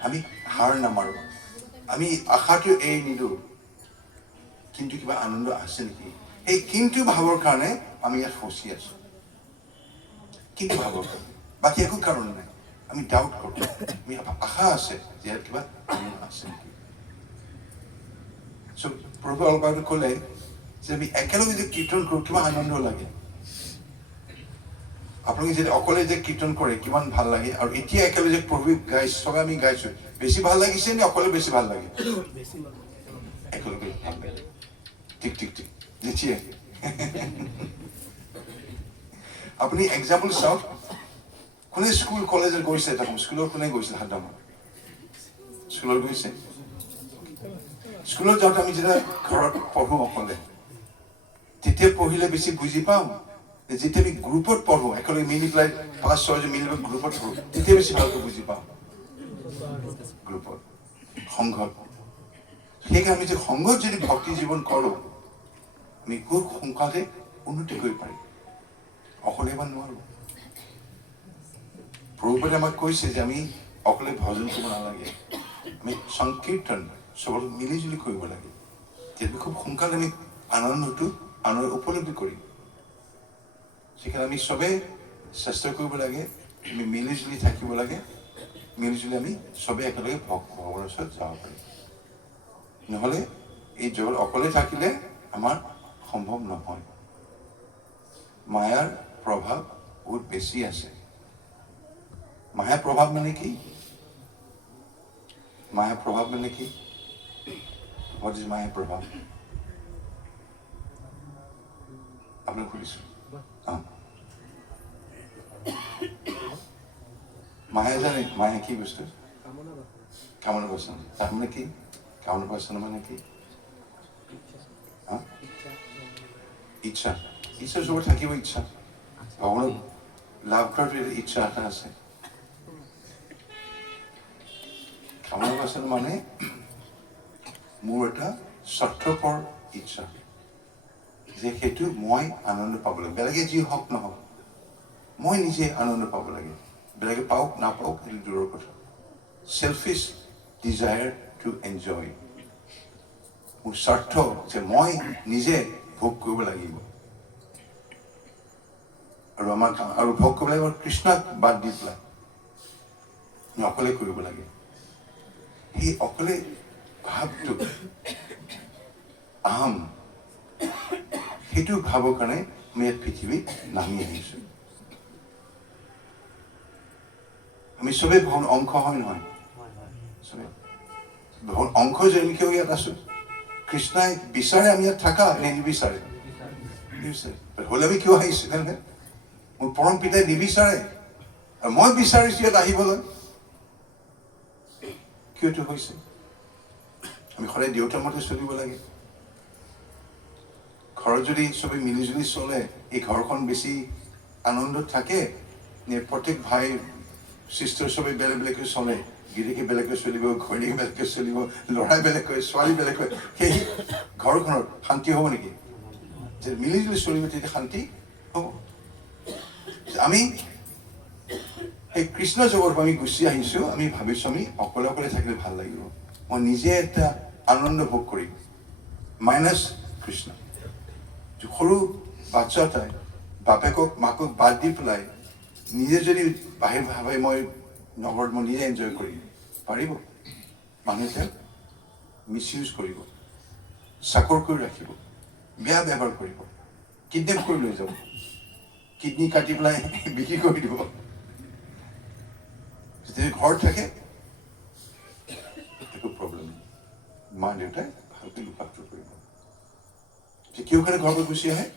আমি হাৰ নামাৰোঁ আমি আশাটো এৰি নিদিওঁ কিন্তু কিবা আনন্দ আছে নেকি এই কিন্তু ভাৱৰ কাৰণে আমি ইয়াত ফচি আছোঁ কিন্তু ভাৱৰ কাৰণে বাকী একো কাৰণ নাই আমি ডাউট কৰোঁ আমি আশা আছে যে ইয়াত কিবা আনন্দ আছে নেকি প্ৰভু অলপ আগতে ক'লে যে আমি একেলগে যে কীৰ্তন কৰোঁ কিমান আনন্দ লাগে আপোনালোকে যদি অকলে যে কীৰ্তন কৰে কিমান ভাল লাগে আৰু এতিয়া একেলগে যে প্ৰভু গাইছোঁ চবে আমি গাইছোঁ বেছি ভাল লাগিছে নে অকলে বেছি ভাল লাগে একেলগে ভাল লাগে ঠিক ঠিক ঠিক নিশ্চয় আপুনি এক্সাম্পল চাওক কোনে স্কুল কলেজত গৈছে দেখোন স্কুলত কোনে গৈছিল হাত ডাঙৰ স্কুলত গৈছে স্কুলত যাওঁতে আমি যেতিয়া ঘৰত পঢ়োঁ অকলে তেতিয়া পঢ়িলে বেছি বুজি পাওঁ যেতিয়া আমি গ্ৰুপত পঢ়োঁ একেলগে মিলি পেলাই 5-6জন মিলি পেলাই গ্ৰুপত পঢ়োঁ তেতিয়া বেছি ভালকৈ বুজি পাওঁ গ্ৰুপত সংঘত সেইকাৰণে আমি যে সংঘত যদি ভক্তি জীৱন কৰোঁ আমি খুব সোনকালে উন্নতি কৰিব পাৰিম অকলে ইমান নোৱাৰোঁ প্ৰভুপদে আমাক কৈছে যে আমি অকলে ভজন কৰিব নালাগে আমি সংকীৰ্তন চবক মিলিজুলি কৰিব লাগে তেতিয়া খুব সোনকালে আমি আনন্দ উপলব্ধি কৰিম সেইকাৰণে আমি চবেই চেষ্টা কৰিব লাগে আমি মিলিজুলি থাকিব লাগে মিলিজুলি আমি চবেই একেলগে ভগৱানৰ ওচৰত যাব পাৰিম নহ'লে এই জগত অকলে থাকিলে আমাৰ সম্ভৱ নহয় মায়াৰ প্ৰভাৱ বহুত বেছি আছে মায়াৰ প্ৰভাৱ মানে কি মায়াৰ প্ৰভাৱ মানে কি What is মায়াৰ প্ৰভাৱ আপোনাক সুধিছোঁ মায়া জানে মায়া কি বস্তু কামনা বাসনা তার মানে কি কামনা বাসনা মানে কি ইচ্ছা ইচ্ছা সবার থাকিব ইচ্ছা ভগৱানক লাভ কৰাৰ ইচ্ছা এটা আছে কামনা বাসনা মানে মোৰ এটা স্বাৰ্থপৰ ইচ্ছা যে সেইটো মই আনন্দ পাব লাগে বেলেগে যি হওক নহওক মই নিজে আনন্দ পাব লাগে বেলেগে পাওক নাপাওক সেইটো দূৰৰ কথা সেলফিশ ডিজায়াৰ টু এনজয় মোৰ স্বাৰ্থ যে মই নিজে ভোগ কৰিব লাগিব আৰু আমাক আৰু ভোগ কৰিব লাগিব কৃষ্ণক বাদ দি পেলাই অকলে কৰিব লাগে সেই অকলে ভাৱটো আহম সেইটো ভাৱৰ কাৰণে আমি ইয়াত পৃথিৱীত নামি আহিছোঁ আমি চবেই ভগৱান অংশ হয় নহয় চবেই ভগৱান অংশ যে আমি কিয় ইয়াত আছোঁ কৃষ্ণই বিচাৰে আমি ইয়াত থাকা নে নিবিচাৰে হ'লে আমি কিয় আহিছোঁ তেনে মোৰ পৰম পিতাই নিবিচাৰে আৰু মই বিচাৰিছোঁ ইয়াত আহিবলৈ কিয়টো হৈছে আমি সদায় দেউতাৰ মতে চলিব লাগে ঘৰত যদি চবেই মিলিজুলি চলে এই ঘৰখন বেছি আনন্দত থাকে নে প্ৰত্যেক ভাই চিষ্টাৰ চবেই বেলেগ বেলেগকৈ চলে গিৰিকে বেলেগকৈ চলিব ঘৈণীয়েকে বেলেগকৈ চলিব ল'ৰাই বেলেগকৈ ছোৱালী বেলেগকৈ সেই ঘৰখনত শান্তি হ'ব নেকি যে মিলিজুলি চলিব তেতিয়া শান্তি হ'ব আমি এই কৃষ্ণ জগতৰ আমি গুচি আহিছোঁ আমি ভাবিছোঁ আমি অকলে অকলে থাকিলে ভাল লাগিব মই নিজে এটা আনন্দ ভোগ কৰিম মাইনাছ কৃষ্ণ সৰু বাচ্চা এটাই বাপেকক মাকক বাদ দি পেলাই নিজে যদি বাহিৰ ভাবে মই নগৰত মই নিজে এনজয় কৰিম পাৰিব মানুহে মিছ ইউজ কৰিব চাকৰ কৰি ৰাখিব বেয়া ব্যৱহাৰ কৰিব কিডনেপ কৰি লৈ যাব, কিডনি কাটি পেলাই বিক্ৰী কৰি দিব। যদি ঘৰত থাকে একো প্ৰব্লেম নাই, মা দেউতাই ভালকৈ লুকাটো কৰিব। কিয় কাৰণে ঘৰৰ পৰা গুচি আহে?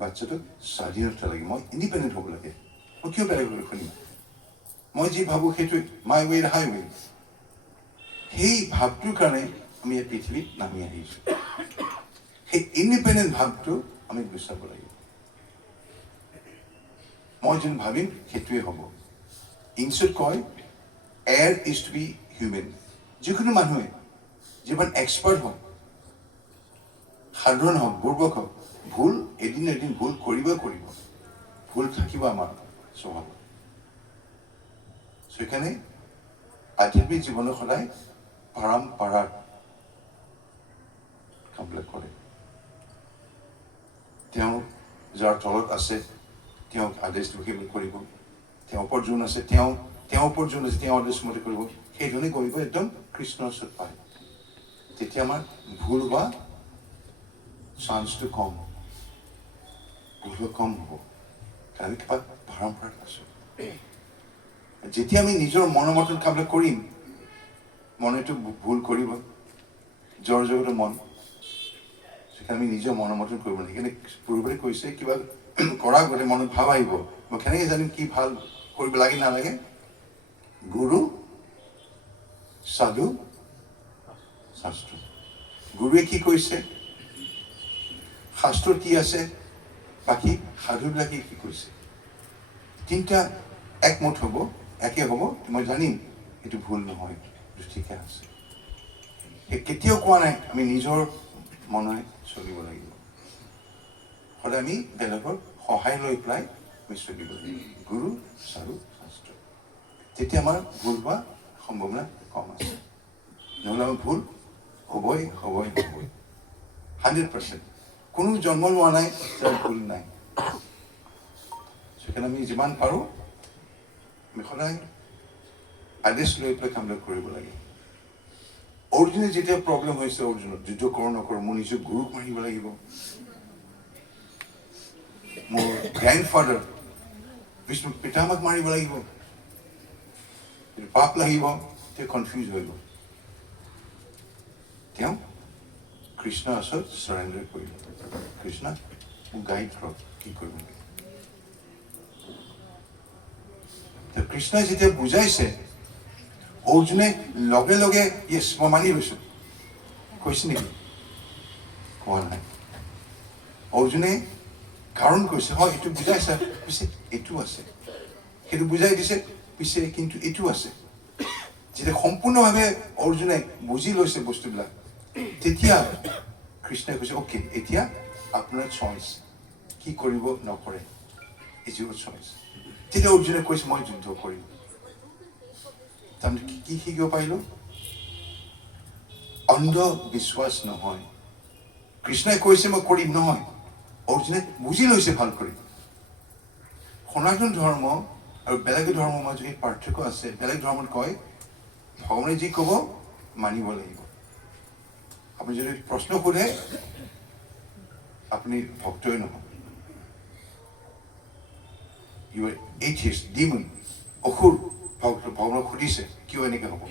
বাচ্চাটোক স্বাধীনতা লাগে, মই ইণ্ডিপেণ্ডেণ্ট হ'ব লাগে, মই কিয় বেলেগলৈ শুনিম, মই যি ভাবোঁ সেইটোৱে মাই ৱে হাইৱে। সেই ভাৱটোৰ কাৰণে আমি এই পৃথিৱীত নামি আহিছোঁ। সেই ইণ্ডিপেণ্ডেণ্ট ভাৱটো আমি গুচাব লাগিব। মই যোন ভাবিম সেইটোৱে হ'ব। ইংলিছত কয় err is to be human. যিকোনো মানুহে যিমান এক্সপাৰ্ট হওক, সাধাৰণ হওক, বুৰ্বক হওক, ভুল এদিন এদিন ভুল কৰিবই কৰিব, ভুল থাকিব আমাৰ স্বভাৱত। সেইকাৰণে আধ্যাত্মিক জীৱনত সদায় পাৰাত কামবিলাক কৰে। তেওঁ যাৰ তলত আছে তেওঁক আদেশটো সেইবোৰ কৰিব, তেওঁ ওপৰত যোন আছে তেওঁ ওপৰত যোন আছে তেওঁ আদেশ মতে কৰিব, সেইজনে কৰিব একদম কৃষ্ণৰ ওচৰত পায়। তেতিয়া আমাৰ ভুল হোৱা চান্সটো কম, ভুল কম হ'ব, কাৰণ আমি কিবা পৰম্পৰাত আছোঁ। যেতিয়া আমি নিজৰ মনৰ মতন কামবিলাক কৰিম, মনেতো ভুল কৰিব, জ্বৰ জগতৰ মন, সেইকাৰণে আমি নিজৰ মনৰ মতন কৰিব লাগে। সেইকাৰণে পূৰ্বতে কৈছে কিবা কৰা আগতে মনত ভাৱ আহিব, মই কেনেকৈ জানিম কি ভাল কৰিব লাগে নালাগে? গুৰু, সাধু, শাস্ত্ৰ। গুৰুৱে কি কৈছে, শাস্ত্ৰত কি আছে, বাকী সাধুবিলাকে কি কৈছে, তিনিটা একমত হ'ব, একে হ'ব, মই জানিম এইটো ভুল নহয়, এইটো ঠিকে আছে। সেই কেতিয়াও কোৱা নাই আমি নিজৰ মনে চলিব লাগিব। সদায় আমি বেলেগৰ সহায় লৈ পেলাই আমি চলিব লাগিব, গুৰু, সাধু, শাস্ত্ৰ। তেতিয়া আমাৰ ভুল হোৱা সম্ভাৱনা কম আছে। নহ'লে আমাৰ ভুল হ'বই 100%। কোনো জন্ম লোৱা নাই যাৰ ভুল নাই। সেইকাৰণে আমি যিমান পাৰোঁ আমি সদায় আদেশ লৈ পেলাই কামবিলাক কৰিব লাগে। অৰ্জুনে যেতিয়া প্ৰব্লেম হৈছে, অৰ্জুনত যুদ্ধ কৰোঁ নকৰোঁ, মোৰ নিজৰ গুৰুক মাৰিব লাগিব, মোৰ গ্ৰেণ্ডফাদাৰ বিষ্ণু পিতামাক মাৰিব লাগিব, পাপ লাগিব, তেওঁ কনফিউজ হৈ গ'ল। তেওঁ কৃষ্ণৰ ওচৰত চাৰেণ্ডাৰ কৰিলে, কৃষ্ণ মোক গাইড কৰক কি কৰিব লাগে। কৃষ্ণই যেতিয়া বুজাইছে, অৰ্জুনে লগে লগে য়েছ মই মানি লৈছোঁ কৈছে নেকি? কোৱা নাই। অৰ্জুনে কাৰণ কৈছে, হয় এইটো বুজাইছে, পিছে এইটো আছে, সেইটো বুজাই দিছে, পিছে কিন্তু এইটো আছে। যেতিয়া সম্পূৰ্ণভাৱে অৰ্জুনে বুজি লৈছে বস্তুবিলাক, তেতিয়া কৃষ্ণই কৈছে অ'কে এতিয়া আপোনাৰ চইচ, কি কৰিব নকৰে, ইজ ইউৰ চইচ। তেতিয়া অৰ্জুনে কৈছে মই যুদ্ধ কৰিম। তাৰমানে কি শিকিব পাৰিলোঁ? অন্ধবিশ্বাস নহয়। কৃষ্ণই কৈছে মই কৰিম নহয়, অৰ্জুনে বুজি লৈছে ভাল কৰি। সনাতন ধৰ্ম আৰু বেলেগ ধৰ্মৰ মাজত এই পাৰ্থক্য আছে। বেলেগ ধৰ্মত কয় ভগৱানে যি ক'ব মানিব লাগিব। আপুনি যদি প্ৰশ্ন সোধে আপুনি ভক্তই নহয়, ইউ আৰ এথিষ্ট, ডিমন, অসুৰ। ভগৱানক সুধিছে কিয় এনেকৈ হ'ব?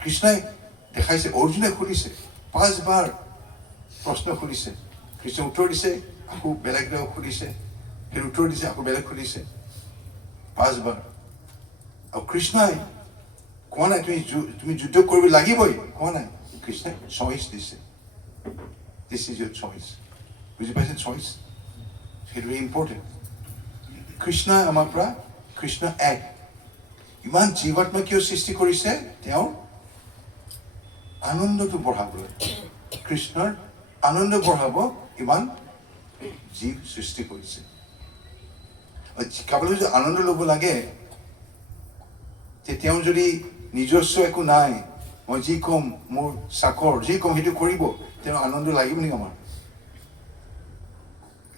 কৃষ্ণই দেখাইছে, অৰ্জুনে সুধিছে 5 বাৰ প্ৰশ্ন সুধিছে, কৃষ্ণই উত্তৰ দিছে, আকৌ বেলেগ সুধিছে, সেই উত্তৰ দিছে, আকৌ বেলেগ সুধিছে 5 বাৰ। আৰু কৃষ্ণই কোৱা নাই তুমি যুদ্ধ কৰিব লাগিবই, কোৱা নাই। কৃষ্ণই চইচ দিছে, দিছ ইজ ইয়ৰ চইচ। বুজি পাইছে চইচ? সেইটো ইম্পৰ্টেণ্ট। কৃষ্ণ আমাৰ পৰা, কৃষ্ণ এক। ইমান জীৱাত্মা কিয় সৃষ্টি কৰিছে? তেওঁৰ আনন্দটো বঢ়াবলৈ, কৃষ্ণৰ আনন্দ বঢ়াব ইমান জীৱ সৃষ্টি কৰিছে। কাৰোবালৈ যদি আনন্দ ল'ব লাগে, তেওঁ যদি নিজস্ব একো নাই, মই যি ক'ম মোৰ চাকৰ যি ক'ম সেইটো কৰিব, তেওঁ আনন্দ লাগিব নেকি? আমাৰ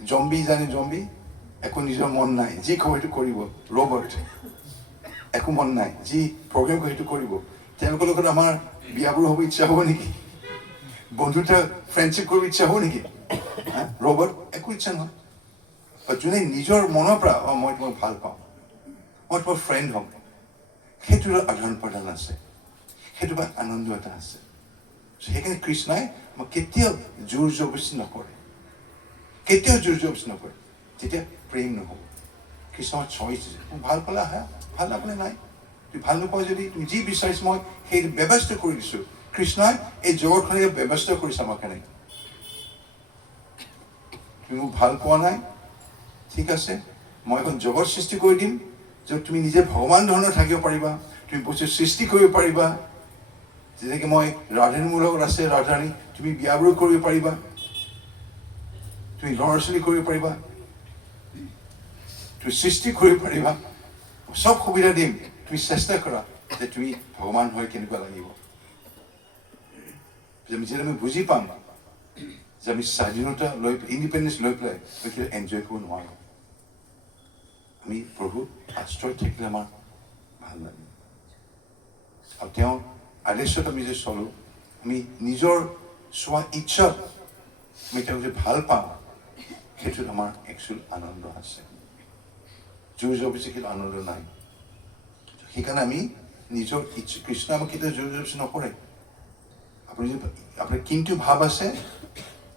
জম্বি জানে, জম্বি একো নিজৰ মন নাই, যি ক'ব সেইটো কৰিব। ৰবট একো মন নাই, যি প্ৰগ্ৰেম কৰে সেইটো কৰিব। তেওঁলোকৰ লগত আমাৰ বিয়াবোৰ হ'ব ইচ্ছা হ'ব নেকি? বন্ধুতা ফ্ৰেণ্ডশ্বিপ কৰিব ইচ্ছা হ'ব নেকি? ৰবট একো ইচ্ছা নহয় বা যোনে নিজৰ মনৰ পৰা মই তোমাক ভাল পাওঁ, মই তোমাৰ ফ্ৰেণ্ড হ'ম, সেইটোৰ আদান প্ৰদান আছে, সেইটো বা আনন্দ এটা আছে। সেইকাৰণে কৃষ্ণই আমাক কেতিয়াও জোৰ জবৰদস্তি নকৰে, কেতিয়াও জোৰ জবৰদস্তি নকৰে, তেতিয়া প্ৰেম নহ'ব। কৃষ্ণৰ চইচ, ভাল পালে আহা, ভাল নাপালে নাই। তুমি ভাল নোপোৱা যদি তুমি যি বিচাৰিছা মই সেইটো ব্যৱস্থা কৰি দিছোঁ। কৃষ্ণই এই জগতখনে ব্যৱস্থা কৰিছে আমাৰ কাৰণে। তুমি মোক ভাল পোৱা নাই, ঠিক আছে, মই এখন জগত সৃষ্টি কৰি দিম য'ত তুমি নিজে ভগৱান ধৰণৰ থাকিব পাৰিবা, তুমি বস্তু সৃষ্টি কৰিব পাৰিবা। যেনেকৈ মই ৰাধানী মোৰ লগত আছে, ৰাধানী তুমি বিয়াবোৰ কৰিব পাৰিবা, তুমি ল'ৰা ছোৱালী কৰিব পাৰিবা, তুমি সৃষ্টি কৰিব পাৰিবা, চব সুবিধা দিম। তুমি চেষ্টা কৰা যে তুমি ভগৱান হৈ কেনেকুৱা লাগিব। যেতিয়া আমি বুজি পাম যে আমি স্বাধীনতা লৈ ইণ্ডিপেণ্ডেঞ্চ লৈ পেলাই আমি এনজয় কৰিব নোৱাৰোঁ, আমি প্ৰভু আশ্ৰয় থাকিলে আমাৰ ভাল লাগে। আৰু তেওঁ আদেশত আমি যে চলোঁ, আমি নিজৰ চোৱা ইচ্ছাত আমি তেওঁক যে ভাল পাওঁ, সেইটোত আমাৰ একচুৱেল আনন্দ আছে। জোৰ জবৰদস্তি কিন্তু আনন্দ নাই। সেইকাৰণে আমি নিজৰ ইচ্ছা, কৃষ্ণ আমাক কেতিয়াও জোৰ জবৰদস্তি নকৰে। আপুনি যদি আপোনাৰ কিন্তু ভাৱ আছে,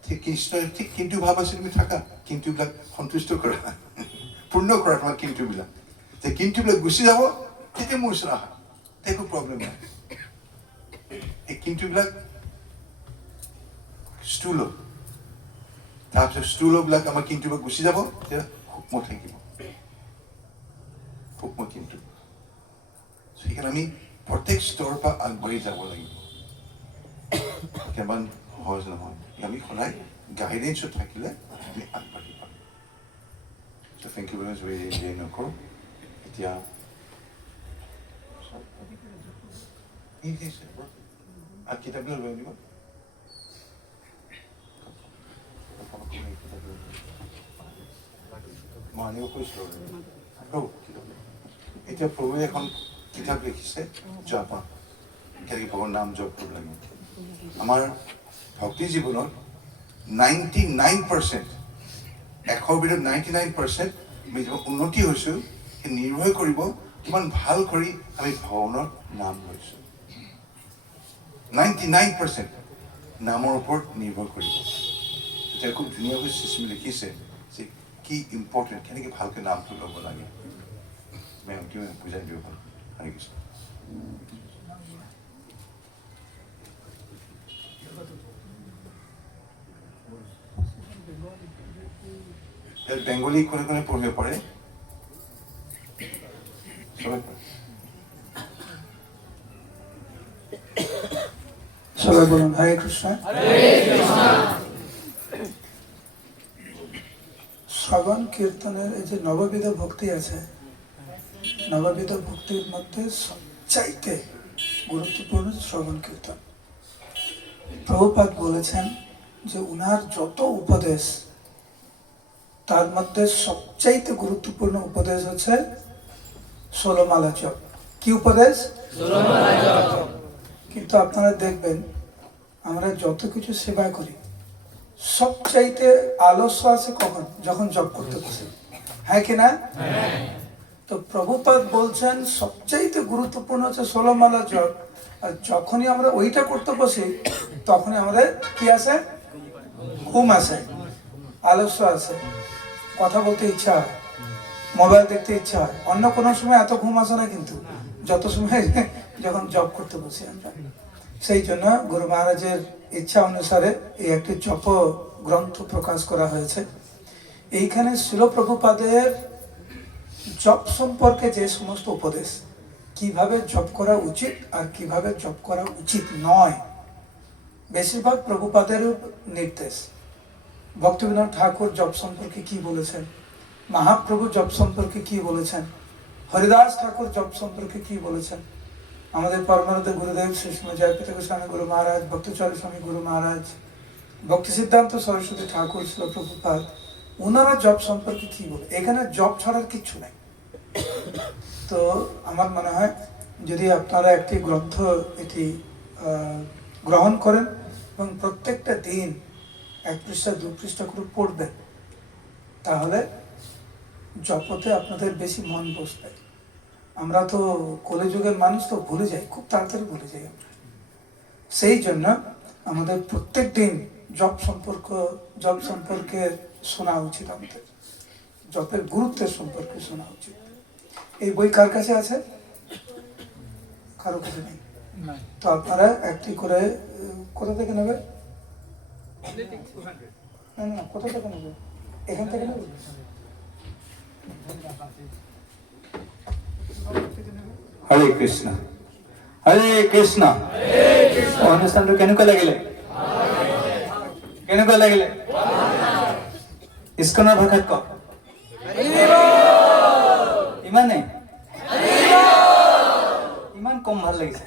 ঠিক কৃষ্ণই ঠিক কিন্তু ভাৱ আছে, তুমি থাকা, কিন্তুবিলাক সন্তুষ্ট কৰা, পূৰ্ণ কৰা তোমাৰ কিন্তুবিলাক। যে কিন্তুবিলাক গুচি যাব, তেতিয়া মোৰ ওচৰত আহা, একো প্ৰব্লেম নাই। এই কিন্তুবিলাক স্থূল, তাৰপিছত স্থূলবিলাক আমাৰ কিন্তুবিলাক গুচি যাব, তেতিয়া সূক্ষ্ম থাকিব, সূক্ষ্ম কিন্তু। সেইকাৰণে আমি প্ৰত্যেক স্তৰৰ পৰা আগবাঢ়ি যাব লাগিব। কেৱল সহজ নহয়, আমি সদায় গাইডেঞ্চত থাকিলে আমি আগবাঢ়ি পাম। চ' থেংক ইউ ভেৰি মাছ, দেৰি নকৰোঁ। এতিয়া আৰু কিতাপবিলাক লৈ আনিব। মই আনিব কৈছিলোঁ। এতিয়া প্ৰভুৱে এখন কিতাপ লিখিছে, জপা, কেনেকৈ ভগৱানৰ নাম জপ কৰিব লাগিব। আমাৰ ভক্তি জীৱনত 99%, 100ৰ ভিতৰত 99% আমি যিমান উন্নতি হৈছোঁ, সেই নিৰ্ভৰ কৰিব কিমান ভাল কৰি আমি ভগৱানৰ নাম লৈছোঁ। 99% নামৰ ওপৰত নিৰ্ভৰ কৰিব। এতিয়া খুব ধুনীয়াকৈ চিষ্টেম লিখিছে যে কি ইম্পৰ্টেণ্ট, কেনেকৈ ভালকৈ নামটো ল'ব লাগে। মেম কিয় বুজাই দিব পাৰোঁ। হৰে কৃষ্ণ। বেংগলী কোনে কোনে পঢ়িব পাৰে? সবাই বলুন হরে কৃষ্ণ। শ্রবণ কীর্তনের এই যে নববিধ ভক্তি আছে, নববিধ ভক্তির মধ্যে সবচাইতে গুরুত্বপূর্ণ শ্রবণ কীর্তন। প্রভুপাদ বলেছেন যে উনার যত উপদেশ, তার মধ্যে সবচাইতে গুরুত্বপূর্ণ উপদেশ হচ্ছে 16 মালা জপ। কি উপদেশ? 16 মালা জপ। কিন্তু আপনারা দেখবেন আমরা যত কিছু সেবা করি, সবচাইতে আলস্য আছে কখন? যখন জপ করতে বসে, হ্যাঁ কি না? তো প্রভুপাদ বলছেন সবচাইতে গুরুত্বপূর্ণ হচ্ছে 16 মালা জপ। আর যখনই আমরা ওইটা করতে বসি, তখনই আমাদের কি আসে? ঘুম আসে, আলস্য আসে, কথা বলতে ইচ্ছা হয়, মোবাইল দেখতে ইচ্ছা হয়। অন্য কোনো সময় এত ঘুম আসে না, কিন্তু যত সময় যখন জব করতে বসি আমরা। সেই জন্য গুরু মহারাজের ইচ্ছা অনুসারে এই একটি জপ গ্রন্থ প্রকাশ করা হয়েছে। এইখানে শিল প্রভুপাদের জপ সম্পর্কে যে সমস্ত উপদেশ, কিভাবে জপ করা উচিত আর কিভাবে জপ করা উচিত নয়, বেশিরভাগ প্রভুপাদের নির্দেশ। ভক্তিবিনোদ ঠাকুর জপ সম্পর্কে কি বলেছেন, মহাপ্রভু জপ সম্পর্কে কি বলেছেন, হরিদাস ঠাকুর জপ সম্পর্কে কি বলেছেন, আমাদের পরমানন্দ গুরুদেব শ্রী শ্রী জয়প্রত গোস্বামী গুরু মহারাজ, ভক্তচরণ স্বামী গুরু মহারাজ, ভক্তি সিদ্ধান্ত সরস্বতী ঠাকুর, শিল প্রভুপাদ, ওনারা জপ সম্পর্কে কি বলে। এখানে জপ ছাড়ার কিচ্ছু নাই। তো আমার মনে হয় যদি আপনারা একটি গ্রন্থ এটি গ্রহণ করেন এবং প্রত্যেকটা দিন এক পৃষ্ঠা 2 পৃষ্ঠা করে পড়বেন, তাহলে জপতে আপনাদের বেশি মন বসবে। আমরা তো কলিযুগের মানুষ, তো ভুলে যাই, খুব তাড়াতাড়ি ভুলে যাই আমরা। সেই জন্য আমাদের প্রত্যেক দিন জপ সম্পর্কে শোনা উচিত, আমাদের জপের গুরুত্বের সম্পর্কে শোনা উচিত। এই বই কার কাছে আছে? কারো কাছে নেই। তো আপনারা একটি করে, কোথা থেকে নেবে? না না, কোথা থেকে নেবে? এখান থেকে নেবে? হরে কৃষ্ণ হরে কৃষ্ণ। অনুষ্ঠানটো কেনেকুৱা লাগিলে? কেনেকুৱা লাগিলে? ইস্কনৰ ভাষাত কওক। ইমানে ইমান কম ভাল লাগিছে।